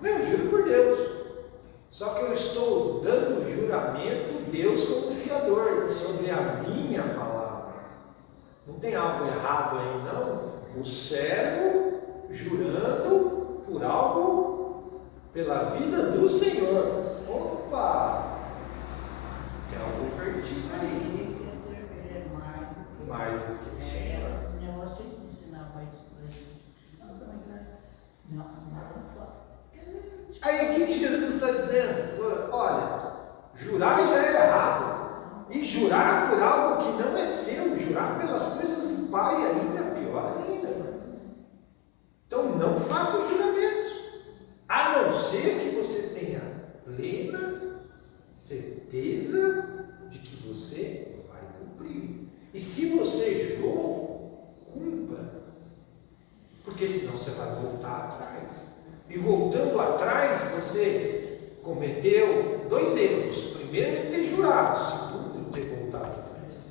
Não, eu juro por Deus. Só que eu estou dando juramento, Deus como fiador, sobre a minha palavra. Não tem algo errado aí, não? O servo jurando por algo, pela vida do Senhor. Opa! Tem algo invertido aí. Ele quer ser, ele é Mais do que o Senhor. O negócio é que ensinava isso para ele. Não, Aí o que Jesus está dizendo? Olha, jurar já é errado. E jurar por algo que não é seu, jurar pelas coisas do Pai ainda é pior ainda. Então não faça juramento, a não ser que você tenha plena certeza de que você vai cumprir. E se você jurou, cumpra. Porque senão você vai voltar atrás. E voltando atrás, você cometeu 2 erros. Primeiro, ter jurado. Segundo, ter voltado atrás.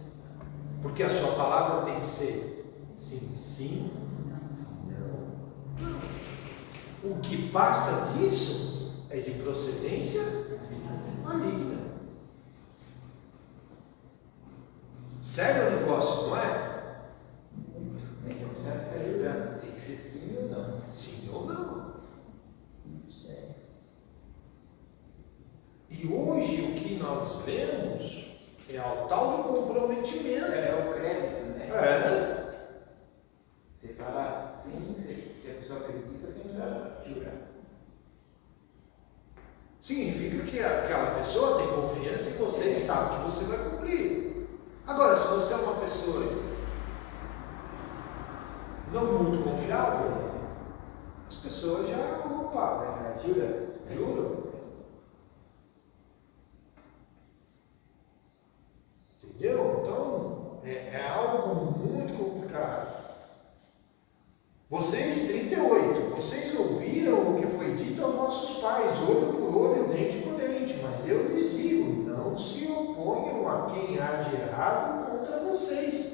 Porque a sua palavra tem que ser sim, sim, não. O que passa disso é de procedência maligna. Sério o negócio, não é? Mas não precisa ficar jurando, tem que ser sim ou não. Sim ou não? Não sei. E hoje o que nós vemos é o tal do comprometimento. É o crédito, né? Você fala sim, se a pessoa acredita, sem precisar jurar. Significa que aquela pessoa tem confiança em você e sabe que você vai cumprir. Agora, se você é uma pessoa não muito confiável, as pessoas já, opa, juro. Entendeu? Então, é algo muito complicado. Vocês, 38, vocês ouviram o que foi dito aos vossos pais, olho por olho, dente por dente, mas eu lhes digo, não se oponham a quem age errado contra vocês.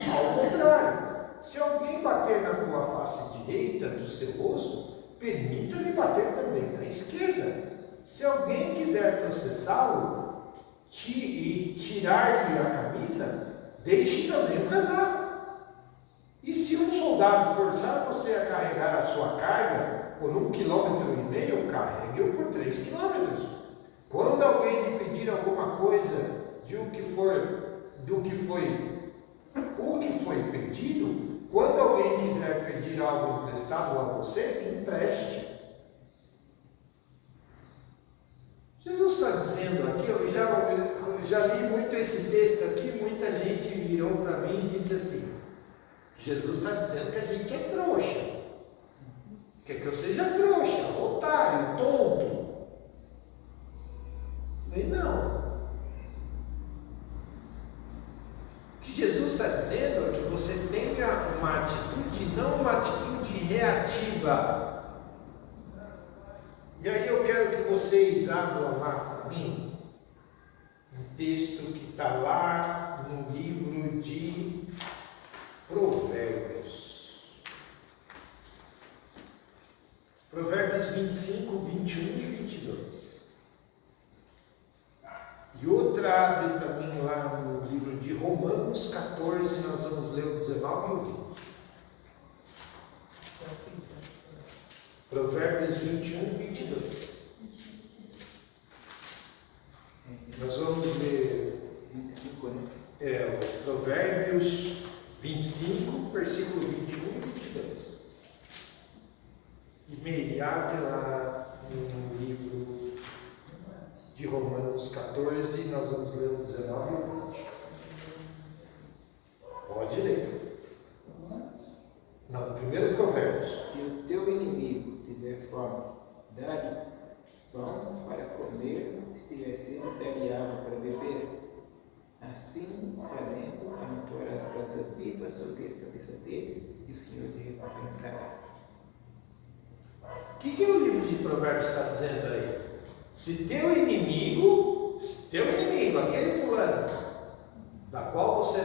Ao contrário, se alguém bater na tua face direita do seu rosto, permita-lhe bater também na esquerda. Se alguém quiser processá-lo e tirar-lhe a camisa, deixe também o casaco. E se um soldado forçar você a carregar a sua carga por 1,5 km, carregue-o por 3 km. Quando alguém lhe pedir alguma coisa o que foi pedido, quando alguém quiser pedir algo emprestado a você, empreste. Jesus está dizendo aqui, eu já li muito esse texto aqui, muita gente virou para mim e disse assim, Jesus está dizendo que a gente é trouxa. Quer que eu seja trouxa, otário, tonto. E não. O que Jesus está dizendo é que você tenha uma atitude, não uma atitude reativa. E aí eu quero que vocês abram lá para mim um texto que está lá no livro de Provérbios. Provérbios 25, 21 e 22. E outra abre para mim lá no livro de Romanos 14, nós vamos ler o 19 e o 20. Provérbios 21, 22. Nós vamos ler 25, né? o Provérbios 25, versículo 21 e 22. E Meire, abre lá no livro de Romanos 14, nós vamos ler o 19 e o 20. Pode ler. Não, primeiro Provérbios. Se o teu inimigo tiver fome, dá-lhe pão para comer, se tiver sede, dá-lhe água para beber. Assim, fazendo, amontoarás a brasa viva sobre a cabeça dele, e o Senhor te recompensará. O que o livro de Provérbios está dizendo aí? Se teu inimigo, aquele fulano, da qual você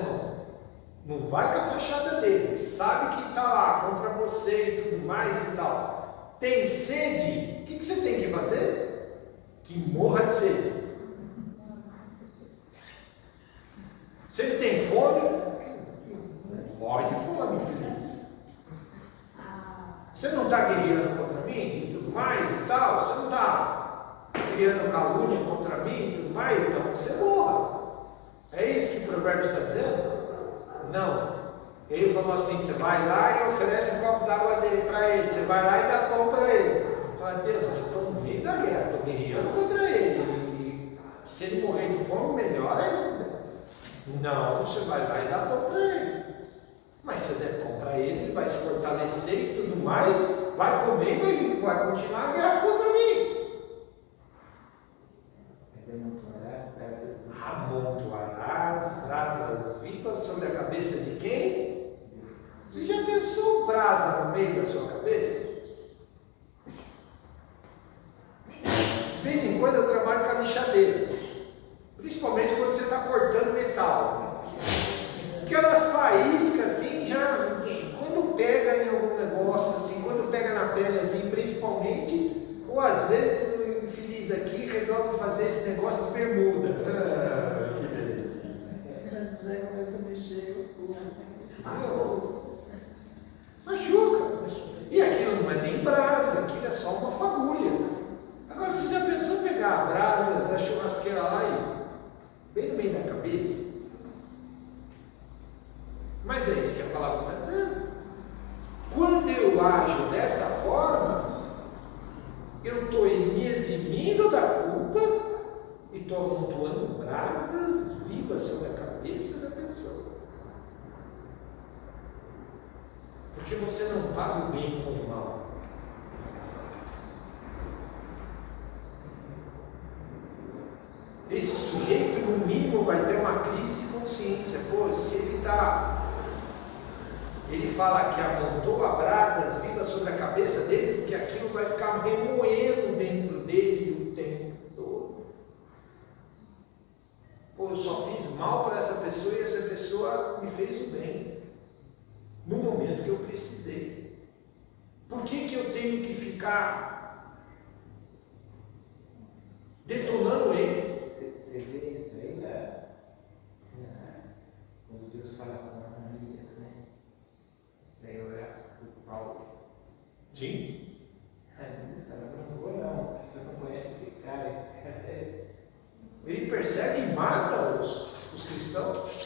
não vai com a fachada dele, sabe que está lá contra você e tudo mais e tal, tem sede, o que você tem que fazer? Que morra de sede. Se ele tem fome, morre de fome, infeliz. Você não está guerreando contra mim e tudo mais e tal? Você não está criando calúnia contra mim e tudo mais? Então você morra. É isso que o provérbio está dizendo? Não. Ele falou assim, você vai lá e oferece um copo d'água para ele. Você vai lá e dá pão para ele. Fala, Deus, mas eu estou no meio da guerra, estou guerreando contra ele. E se ele morrer de fome, melhor ainda. Não, você vai lá e dá pão para ele. Mas se eu der pão para ele, ele vai se fortalecer e tudo mais, vai comer e vai continuar a guerra contra mim. Amontoarás brasas vivas sobre a cabeça de quem? Você já pensou brasa no meio da sua cabeça? De vez em quando eu trabalho com a lixadeira, principalmente quando você está cortando metal. Aquelas faíscas assim, já quando pega em algum negócio, assim, quando pega na pele assim, principalmente, ou às vezes o infeliz aqui resolve fazer esse negócio de bermuda. Que beleza. Começa a mexer Machuca. E aquilo não é nem brasa, aquilo é só uma fagulha. Agora, você já pensou pegar a brasa da churrasqueira lá e bem no meio da cabeça? Mas é isso que a palavra está dizendo. Quando eu ajo dessa forma, eu estou me eximindo da culpa e estou amontoando brasas vivas sobre a cabeça da pessoa. Porque você não paga o bem com o mal. Esse sujeito, no mínimo, vai ter uma crise de consciência. Pô, se ele está... Ele fala que amontou a brasas vivas sobre a cabeça dele, porque aquilo vai ficar remoendo dentro dele o tempo todo. Pô, eu só fiz mal para essa pessoa e essa pessoa me fez o bem. No momento que eu precisei. Por que eu tenho que ficar detonando ele? Você vê isso aí, quando Deus fala com Ananias, né? Daí olha para Paulo. Sim. Ananias fala, não vou não, você não conhece esse cara é... Ele persegue e mata os cristãos.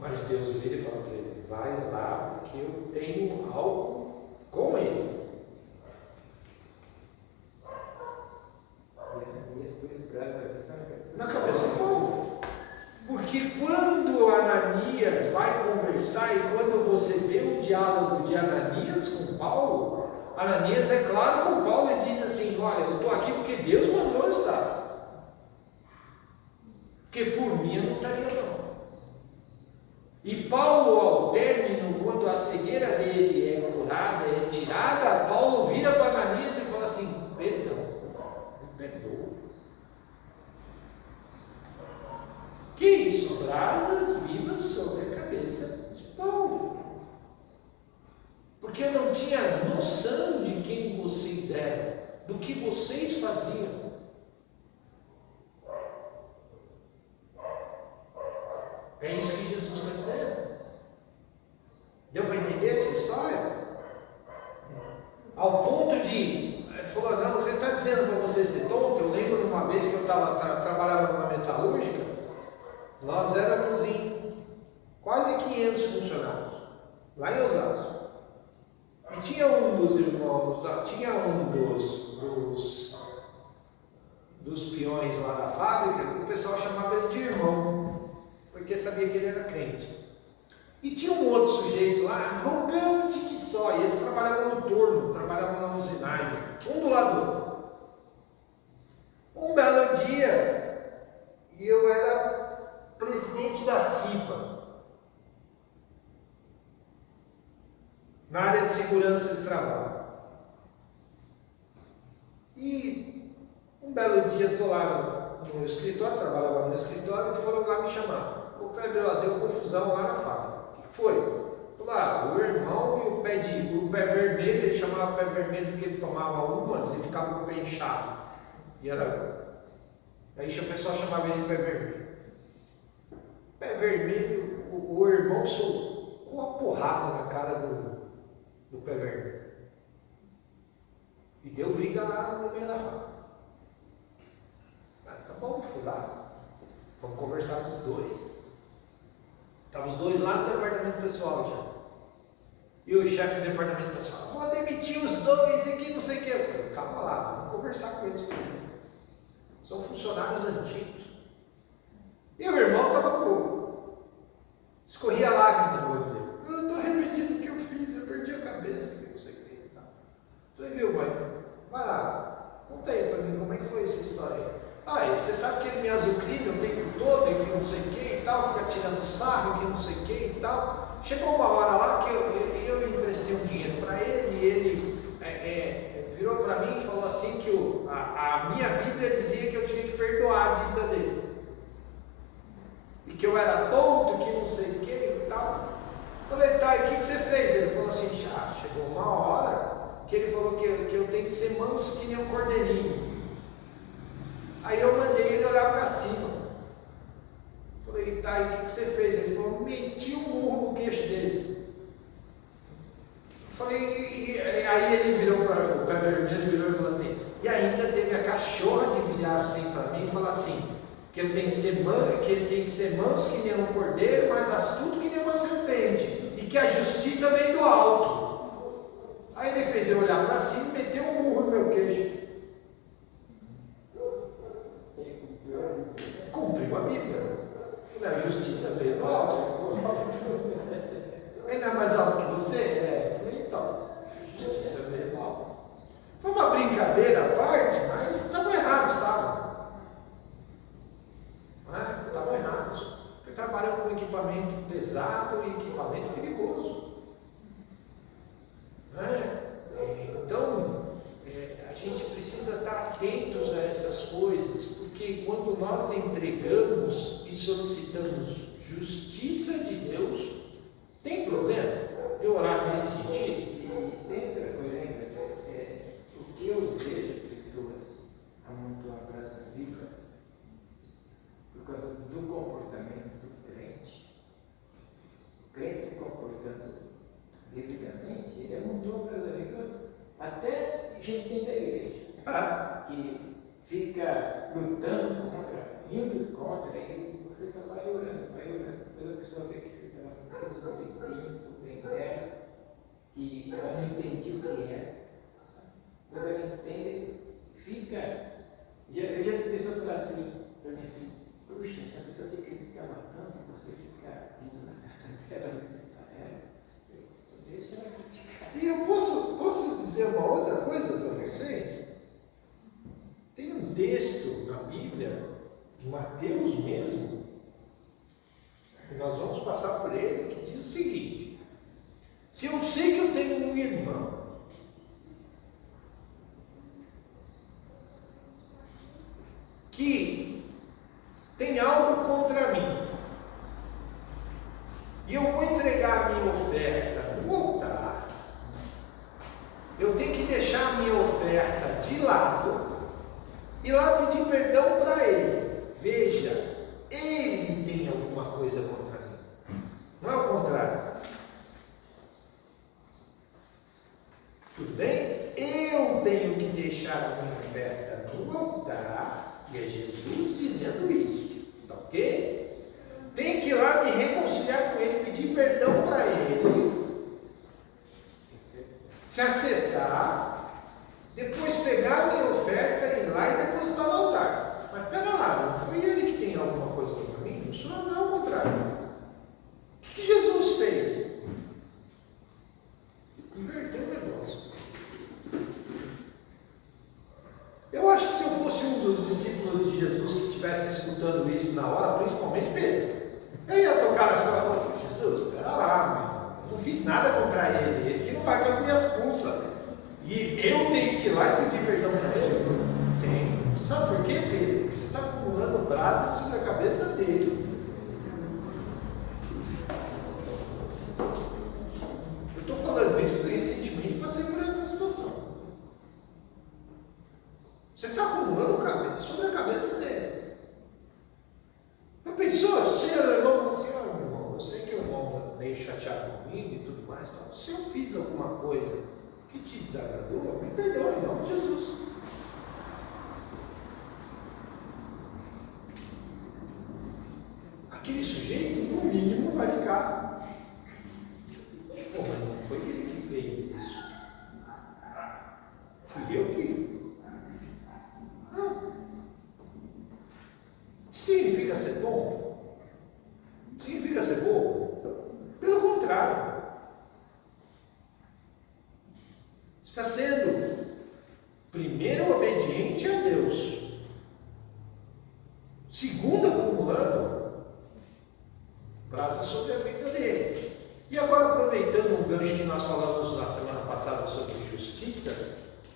Mas Deus vira e fala para ele, vai lá porque eu tenho algo com ele. Na cabeça do Paulo. Porque quando Ananias vai conversar e quando você vê o diálogo de Ananias com Paulo, Ananias é claro com Paulo e diz assim, olha, eu estou aqui porque Deus mandou eu estar. Porque por mim eu não estaria não. E Paulo, ao término, quando a cegueira dele é curada, é tirada, Paulo vira para Ananias e fala assim, perdão, me perdoa. Que isso? Brasas vivas sobre a cabeça de Paulo. Porque eu não tinha noção de quem vocês eram, do que vocês faziam. É isso que Jesus está dizendo. Deu para entender essa história? Ao ponto de... Ele falou, não, você está dizendo para você ser tonto? Eu lembro uma vez que eu trabalhava numa metalúrgica, nós éramos em quase 500 funcionários, lá em Osasco. E tinha um dos irmãos, tinha um dos peões lá da fábrica, que o pessoal chamava ele de irmão, porque sabia que ele era crente. E tinha um outro sujeito lá, arrogante que só, e eles trabalhavam no torno, trabalhavam na usinagem, um do lado do outro. Um belo dia, e eu era presidente da CIPA, na área de segurança de trabalho. E um belo dia, estou lá no escritório, trabalhava no escritório, e foram lá me chamar. O Kleber, deu confusão lá na fábrica. O que foi? Falou, o irmão e o pé vermelho, ele chamava pé vermelho porque ele tomava umas e ficava com o pé inchado. E era... Aí o pessoal chamava ele de pé vermelho. Pé vermelho, o irmão socou uma porrada na cara do pé verde. E deu briga lá no meio da fábrica. Ah, tá bom, fui lá. Vamos conversar com os dois. Estavam os dois lá no departamento pessoal já. E o chefe do departamento pessoal, vou demitir os dois aqui, não sei o que. Eu falei, calma lá, vamos conversar com eles primeiro. São funcionários antigos. E o irmão estava com... escorria lágrima no olho dele. Eu estou arrependido do que eu fiz, eu perdi a cabeça, que não sei o que e tal. Falei, viu, mãe, vai lá, conta aí para mim como é que foi essa história. Ah, e você sabe que ele me azucrina o tempo todo, e que não sei o que e tal, fica tirando sarro, que não sei o que e tal. Chegou uma hora lá que eu emprestei um dinheiro para ele, e ele virou para mim e falou assim que a minha Bíblia dizia que eu tinha que perdoar a dívida dele. E que eu era tonto, que não sei o que e tal. Falei, tá, e o que você fez? Ele falou assim, já chegou uma hora que ele falou que eu tenho que ser manso que nem um cordeirinho. Aí eu mandei ele olhar para cima. Falei, tá, e o que você fez? Ele falou, meti um murro no queixo dele. Falei, aí ele virou para o pé vermelho, virou e falou assim, e ainda teve a cachorra de virar assim para mim e falar assim, que ele tem que ser manso que nem um cordeiro, mas astuto que nem uma serpente, e que a justiça vem do alto. Aí ele fez eu olhar para cima e meteu um murro no meu queixo. Cumpriu a Bíblia. A justiça veio do alto. Ele não é mais alto que você? É. Falei, então, a justiça veio do alto. Foi uma brincadeira à parte, mas estavam errados, estavam. Estavam errados. Porque trabalham com equipamento pesado e equipamento perigoso. Então, a gente precisa estar atentos a essas coisas, porque quando nós entregamos e solicitamos justiça de Deus, tem problema eu orar nesse sentido? E tem outra coisa ainda, o que eu vejo pessoas amontoar a brasa viva por causa do comportamento do crente. O crente se comportando devidamente, ele amontoa a brasa viva até gente dentro da igreja, que fica lutando contra, indo contra, e você só vai orando, mas a pessoa vê que você está fazendo bonitinho, tudo bem dela, que ela não entendia o que é, mas ela entende, fica. Eu já vi pessoa falar assim, para mim assim, puxa, essa pessoa tem que ficar matando, você fica indo na casa dela, visitar ela, deixa ela criticar. E eu posso dizer uma outra coisa para vocês? Tem um texto na Bíblia, em Mateus mesmo, e nós vamos passar por ele, que diz o seguinte: se eu sei que eu tenho um irmão que tem algo contra mim, e eu vou entregar a minha oferta no altar, eu tenho que deixar a minha oferta de lado e lá pedir perdão para ele. Veja, ele tem alguma coisa contra mim, não é o contrário. Tudo bem? Eu tenho que deixar a minha oferta no altar, e é Jesus dizendo isso, tá ok? Tem que ir lá me reconciliar com ele, pedir perdão para ele, se acertar, depois pegar a minha oferta, ir lá e depositar no altar. Mas pera lá, não foi ele que tem alguma coisa contra mim? Não é o contrário. O que Jesus fez? Inverteu o negócio. Eu acho que se eu fosse um dos discípulos de Jesus que estivesse escutando isso na hora, principalmente Pedro, eu ia tocar nas palavras de Jesus, espera lá, eu não fiz nada contra ele que não vai com as minhas pulsas. E eu tenho que ir lá e pedir perdão para ele? Tem. Você sabe por quê, Pedro? Porque você está acumulando brasas sobre a cabeça dele. Eu estou falando isso recentemente, passei por essa situação. Você está acumulando sobre a cabeça dele. Já pensou? Chega no irmão e fala assim: meu irmão, eu sei que o irmão está meio chateado comigo. fiz alguma coisa que te desagradou, me perdoa em nome de Jesus. Aquele sujeito, no mínimo, vai ficar. Pô, mas não foi ele que fez isso. Fui eu que. Não. Significa ser bom? Significa ser bobo? Pelo contrário. Está sendo, primeiro, obediente a Deus. Segundo, acumulando brasa sobre a vida dele. E agora, aproveitando um gancho que nós falamos na semana passada sobre justiça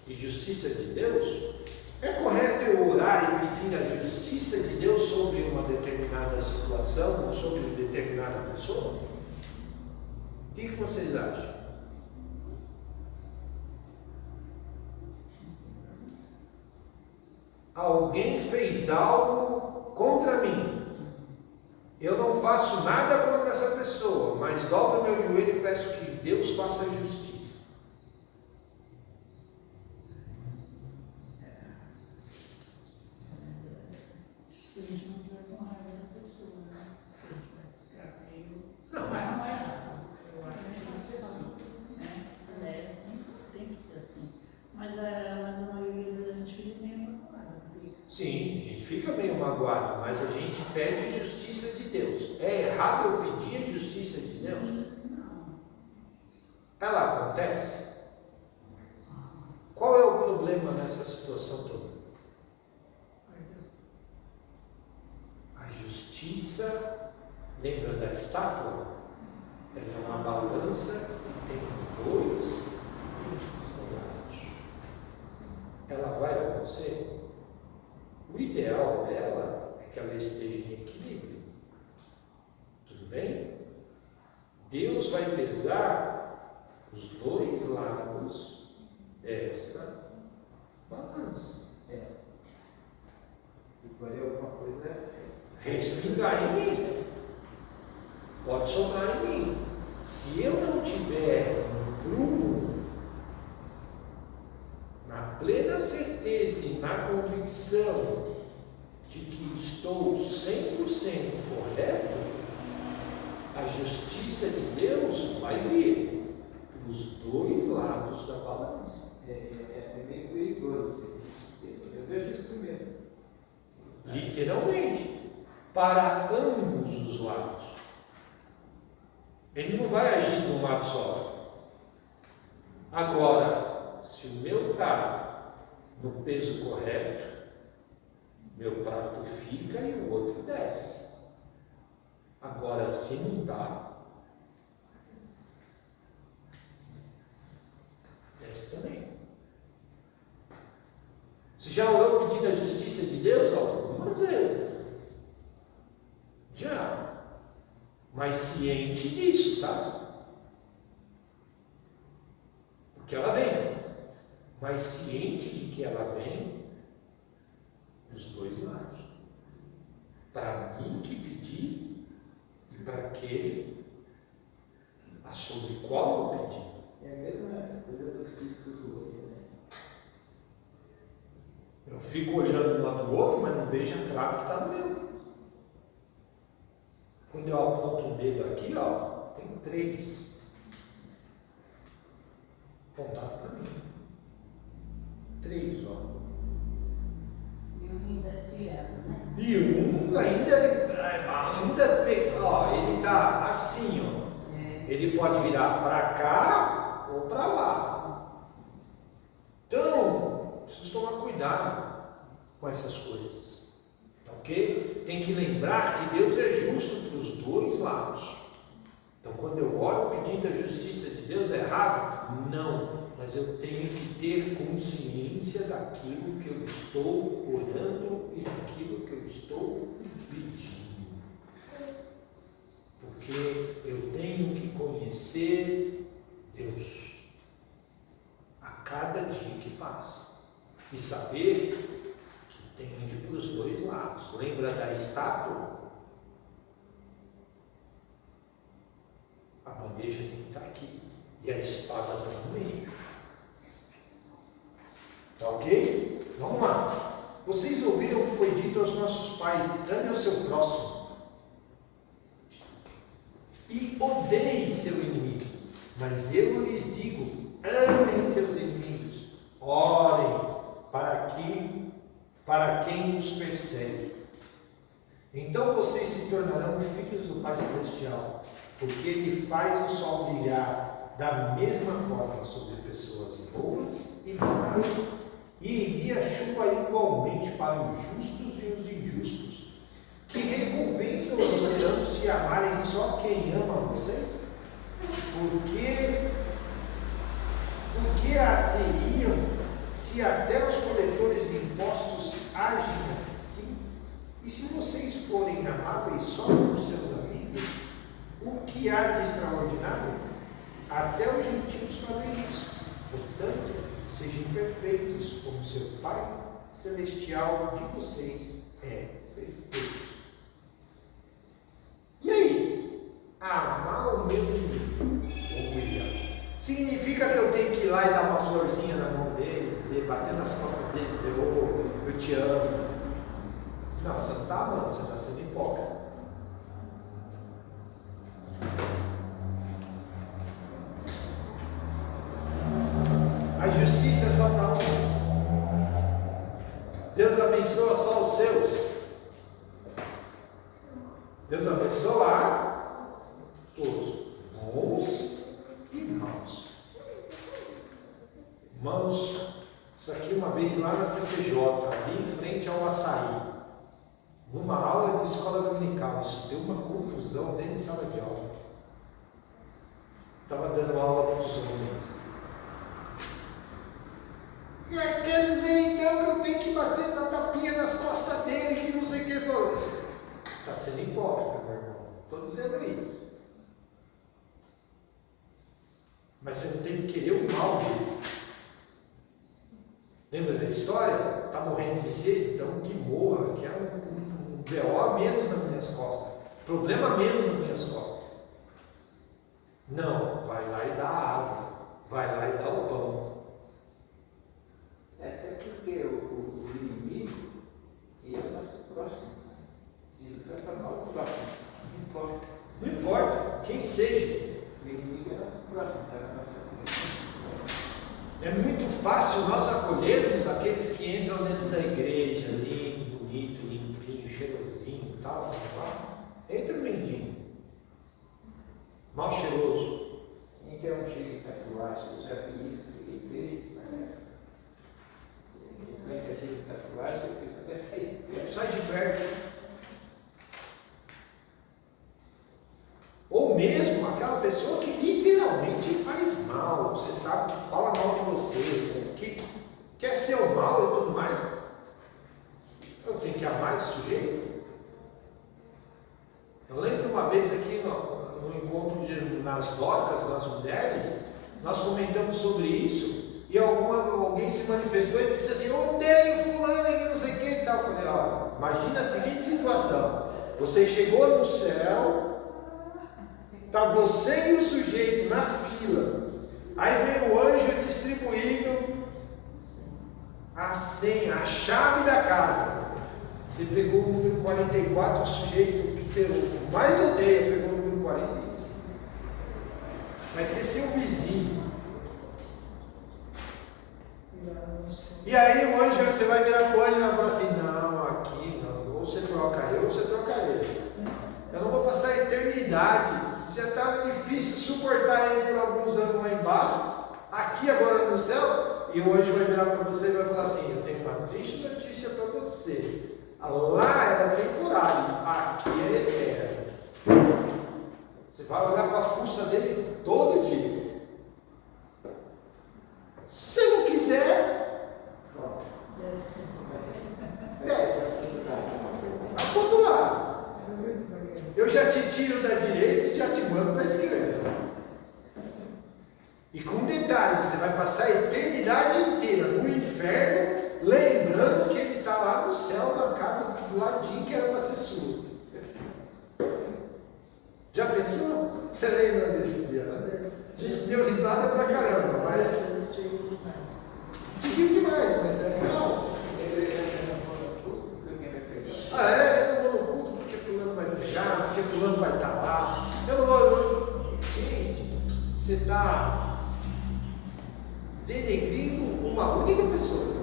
e justiça de Deus, é correto eu orar e pedir a justiça de Deus sobre uma determinada situação ou sobre uma determinada pessoa? O que vocês acham? Alguém fez algo contra mim. Eu não faço nada contra essa pessoa, mas dobro meu joelho e peço que Deus faça justiça. Se a gente não tiver com raiva da pessoa, né? Se a gente vai ficar meio. Não, Mas não é nada. Eu acho que tem que ser assim. Né? Tem que ser assim. Mas a maioria das vezes a gente fica meio magoada, não fica? sim, a gente fica meio magoado, mas a gente pede a justiça de Deus. É errado eu pedir a justiça de Deus? Não. Ela acontece? Qual é o problema nessa situação toda? A justiça, lembra da estátua? Ela é uma balança e tem dois lados. Ela vai acontecer? O ideal dela é que ela esteja em equilíbrio. Tudo bem? Deus vai pesar os dois lados dessa balança. E quando alguma coisa Respingar em mim. Pode sobrar em mim. Se eu não tiver um prumo, na plena certeza e na convicção de que estou 100% correto, a justiça de Deus vai vir os dois lados da balança. é meio perigoso. Deus é justo mesmo. Literalmente, para ambos os lados. Ele não vai agir de um lado só. Agora, se o meu está no peso correto, meu prato fica e o outro desce. Agora, se não está, desce também. Você já orou pedindo a justiça de Deus? Algumas vezes. Já. Mas ciente disso, tá? Porque ela vem. Mas ciente de que ela vem dos dois lados. Para mim que pedir e para aquele sobre qual eu pedi. É a mesma coisa do cisco do olho, né? Eu fico olhando um lado do outro, mas não vejo a trave que está no meu. Quando eu aponto o dedo aqui, ó, tem 3 apontados para mim. 3, ó. E o ainda é tirado, né? E um ainda ó, ele está assim, ó. Ele pode virar para cá ou para lá. Então, preciso tomar cuidado com essas coisas. Ok? Tem que lembrar que Deus é justo para os dois lados. Então, quando eu oro pedindo a justiça de Deus, é errado? Não. Mas eu tenho que ter consciência daquilo que eu estou orando e daquilo que eu estou pedindo. Porque eu tenho que conhecer Deus a cada dia que passa e saber que tende para os dois lados. Lembra da estátua? A bandeja tem que estar aqui. E E a espada está no meio. Tá ok? Vamos lá. Vocês ouviram o que foi dito aos nossos pais: ame o seu próximo e odeie seu inimigo. Mas eu lhes digo: amem seus inimigos, orem para quem os persegue. Então vocês se tornarão filhos do Pai Celestial, porque Ele faz o sol brilhar da mesma forma sobre pessoas boas e más, e envia chuva igualmente para os justos e os injustos. Que recompensa os terão se amarem só quem ama vocês? Porque a teriam se até os coletores de impostos agem assim? E se vocês forem amáveis só com os seus amigos, o que há de extraordinário? Até os gentios fazem isso. Portanto, sejam perfeitos, como seu Pai Celestial de vocês é perfeito. E aí? Amar o meu inimigo, significa que eu tenho que ir lá e dar uma florzinha na mão dele, dizer, bater nas costas dele, dizer, oh, eu te amo. Não, você não está amando, você está sendo hipócrita. A justiça é só para um. Deus abençoa só os seus. Deus abençoa a todos, bons e maus. Irmãos, isso aqui uma vez lá na CCJ, ali em frente ao Açaí, numa aula de escola dominical, isso deu uma confusão dentro de sala de aula. Estava dando aula para os homens. Quer dizer então que eu tenho que bater na tapinha nas costas dele, que não sei o que falou. Está sendo hipócrita, meu irmão. Estou dizendo isso. Mas você não tem que querer o mal dele. Lembra da história? Está morrendo de sede, então que morra, que é um BO a menos nas minhas costas. Problema a menos nas minhas costas. Não, vai lá e dá água. Vai lá e dá o pão. É porque o inimigo, ele é o nosso próximo. Diz o Satanás o próximo. Não importa. Não importa quem seja. O inimigo é o nosso próximo, está na nossa frente. É muito fácil nós acolhermos aqueles que entram dentro da igreja, limpo, bonito, limpinho, cheirosinho e tal. Entra o mendigo. Mal cheiroso. Quem quer um cheio de tatuagem, eu já vi isso, fiquei triste, né? Só entra cheio de tatuagem, a pessoa quer sair de perto. Sai de perto. Ou mesmo aquela pessoa que literalmente faz mal. Você sabe que fala mal de você, que quer ser o mal e tudo mais. Eu tenho que amar esse sujeito. Eu lembro uma vez aqui no encontro nas docas, nas mulheres, nós comentamos sobre isso, e alguém se manifestou e disse assim: eu odeio fulano que não sei o que e tal. Eu falei: ó, imagina a seguinte situação: você chegou no céu, está você e o sujeito na fila, aí vem o anjo distribuindo a senha, a chave da casa. Você pegou o número 44, o sujeito que você mais odeia pegou o número 45. Vai ser seu vizinho. E aí o anjo, você vai virar para o anjo e vai falar assim: não, aqui não, ou você troca eu ou você troca ele. Eu não vou passar a eternidade. Já estava difícil suportar ele por alguns anos lá embaixo, aqui agora no céu, e o anjo vai virar para você e vai falar assim: eu tenho uma triste notícia para você. Lá era temporário, aqui é eterno. Você vai olhar para a fuça dele todo dia. Se não quiser, desce. Vai para o outro lado. Eu já te tiro da direita e já te mando para a esquerda. E com um detalhe: você vai passar a eternidade inteira no inferno, lembrando que ele está lá no céu, na casa do ladinho que era para ser sua. Já pensou? Você lembra desse dia, né? A gente deu risada pra caramba, mas. Digo demais, mas é real. Ah, eu não vou no culto porque fulano vai me pegar, porque fulano vai estar lá. Eu não vou. Gente, você está denegrindo uma única pessoa.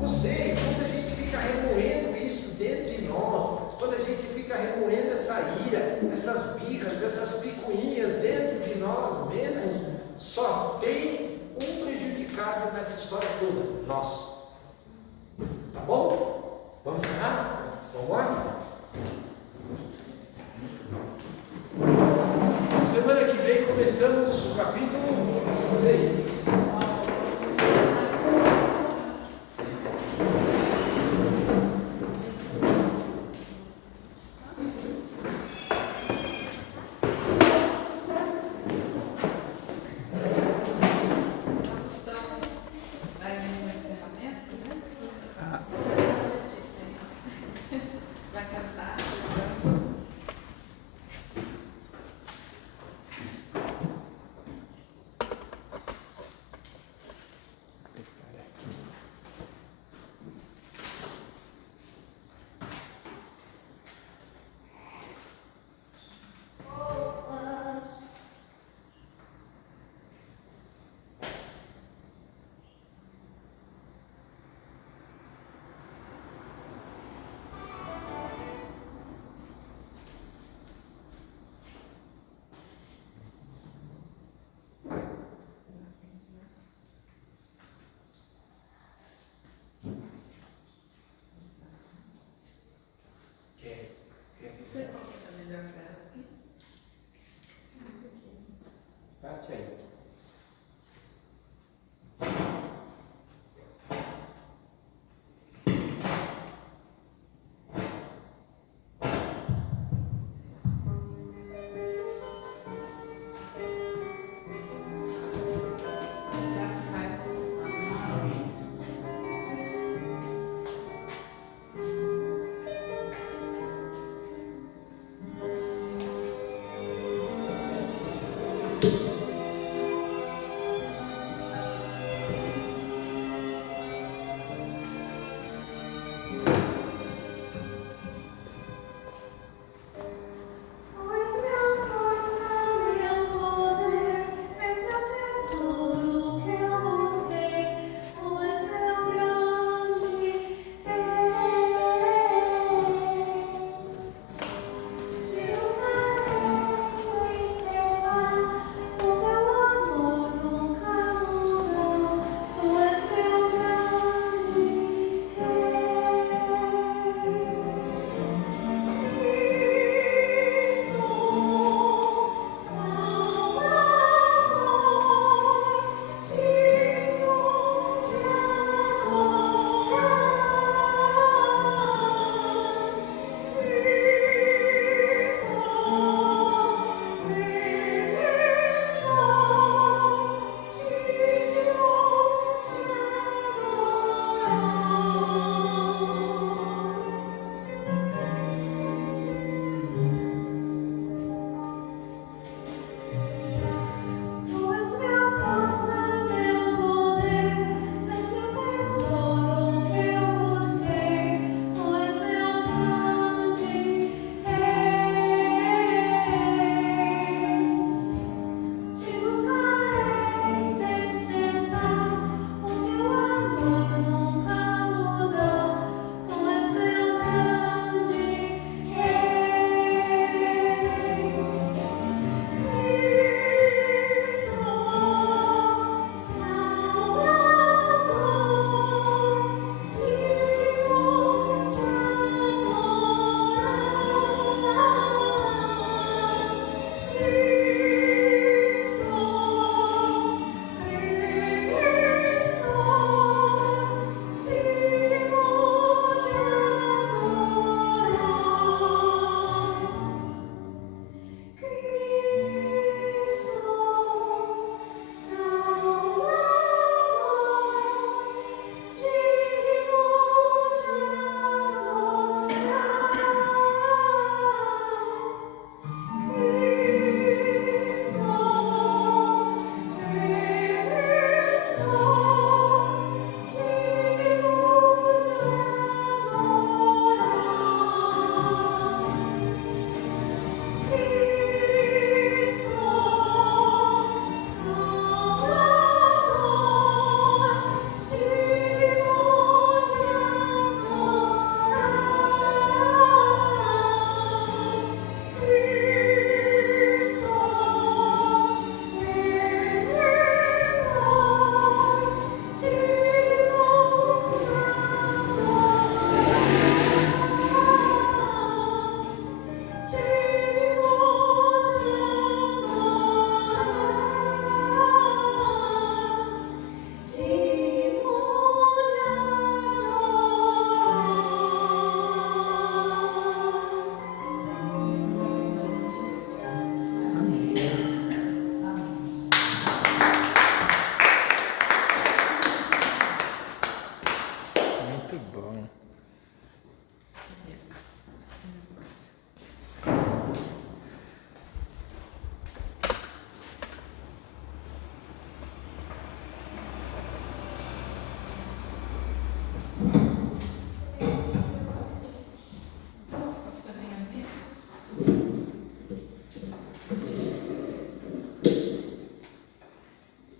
Você, quando a gente fica remoendo isso dentro de nós, quando a gente fica remoendo essa ira, essas birras, essas picuinhas dentro de nós mesmos, só tem um prejudicado nessa história toda: nós. Tá bom? Vamos encerrar? Vamos lá? Semana que vem começamos o capítulo 6. Então, vai mesmo encerramento.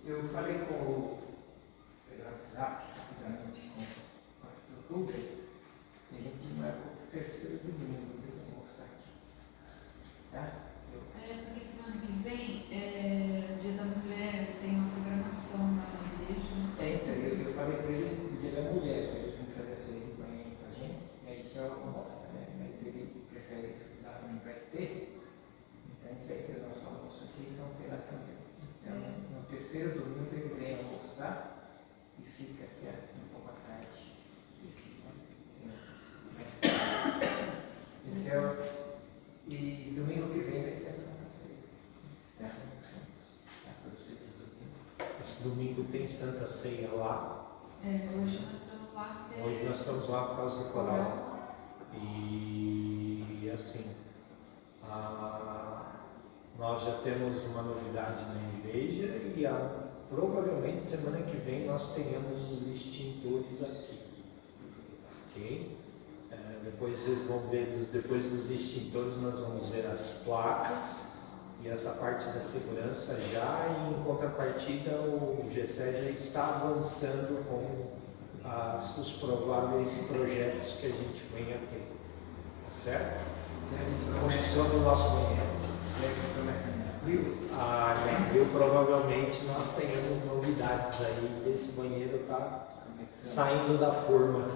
eu falei pelo WhatsApp, rapidamente, com o pastor Rubens, e a gente marcou o terceiro domingo do almoço aqui. Tá? Porque semana que vem é Dia da Mulher, tem uma programação lá na igreja. Então, eu falei para ele do Dia da Mulher, para ele vir fazer essa reunião com a gente, e aí já almoça, né? Mas ele prefere lá não vai ter, então a gente vai ter o nosso almoço aqui, eles vão ter lá também. Então, no terceiro domingo ele vem almoçar e fica aqui um pouco à tarde. Esse é o. E domingo que vem vai ser a Santa Ceia. Tá todos domingo. Esse domingo tem Santa Ceia lá. Hoje nós estamos lá. Hoje nós estamos lá por causa do coral. E assim, nós já temos uma novidade na igreja e provavelmente semana que vem nós tenhamos os extintores aqui. Ok? Depois vocês vão ver, depois dos extintores nós vamos ver as placas e essa parte da segurança já, e em contrapartida o GCE já está avançando com os prováveis projetos que a gente venha a ter. Tá certo? Construção do nosso banheiro. Começa em abril? Em abril provavelmente nós tenhamos novidades aí, esse banheiro está saindo da forma.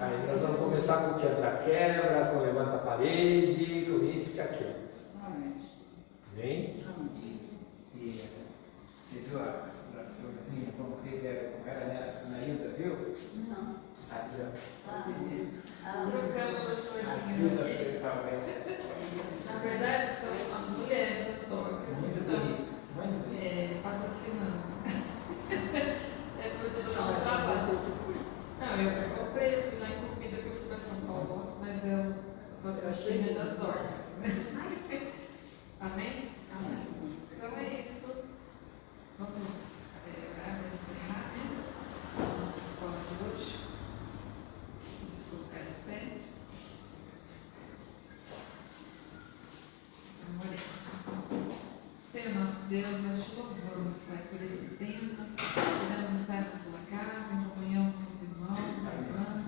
Aí nós vamos começar com quebra-quebra, com levanta-parede, com isso e com aquilo. Bem? E você viu a florzinha, como vocês eram, como era na Ilda, viu? Não. Trocamos as A florzinhas Silda aqui. estava Na verdade, são as mulheres das tocas muito que estão bonito, muito bonito. patrocinando. É fruto do nosso trabalho. Não, eu comprei, eu fui lá em comida que eu fui para São Paulo, mas eu patrocínio das tortas. Amém? Amém. Então é isso. Vamos orar para encerrar, né? A nossa escola de hoje. Vamos colocar de pé. Oremos. Senhor nosso Deus, nós te louvamos, Pai, por esse tempo. Podemos estar na tua casa, em comunhão com os irmãos, irmãs,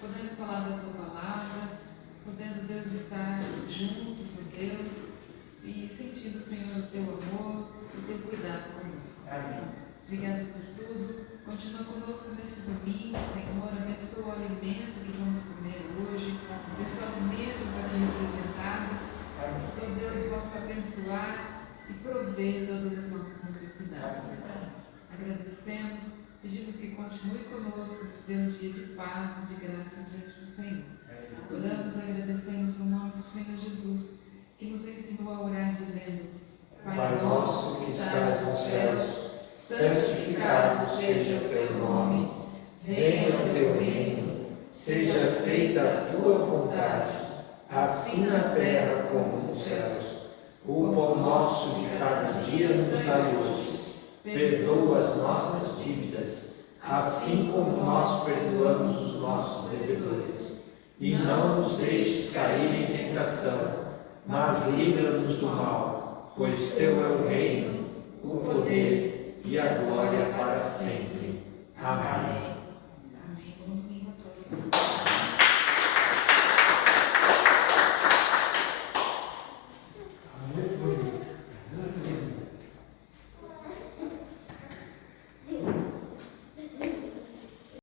podendo falar da tua palavra, podendo, Deus, estar juntos, ó Deus, e sentindo, Senhor, o teu amor, o teu cuidado conosco. Amém. Obrigada por tudo. Continua conosco neste domingo, Senhor. Abençoa o alimento que vamos comer hoje. Abençoa as mesas aqui representadas. Que Deus possa abençoar e prover todas as nossas necessidades. Agradecemos, pedimos que continue conosco, nos dê um dia de paz e de graça diante do Senhor. Oramos e agradecemos no nome do Senhor Jesus, que nos ensinou a orar dizendo: Pai nosso que estás nos céus, santificado seja o teu nome, venha o teu reino, seja feita a tua vontade, assim na terra como nos céus. O pão nosso de cada dia nos dai hoje. Perdoa as nossas dívidas, assim como nós perdoamos os nossos devedores. E não nos deixes cair em tentação, mas livra-nos do mal, pois teu é o reino, o poder e a glória para sempre. Amém.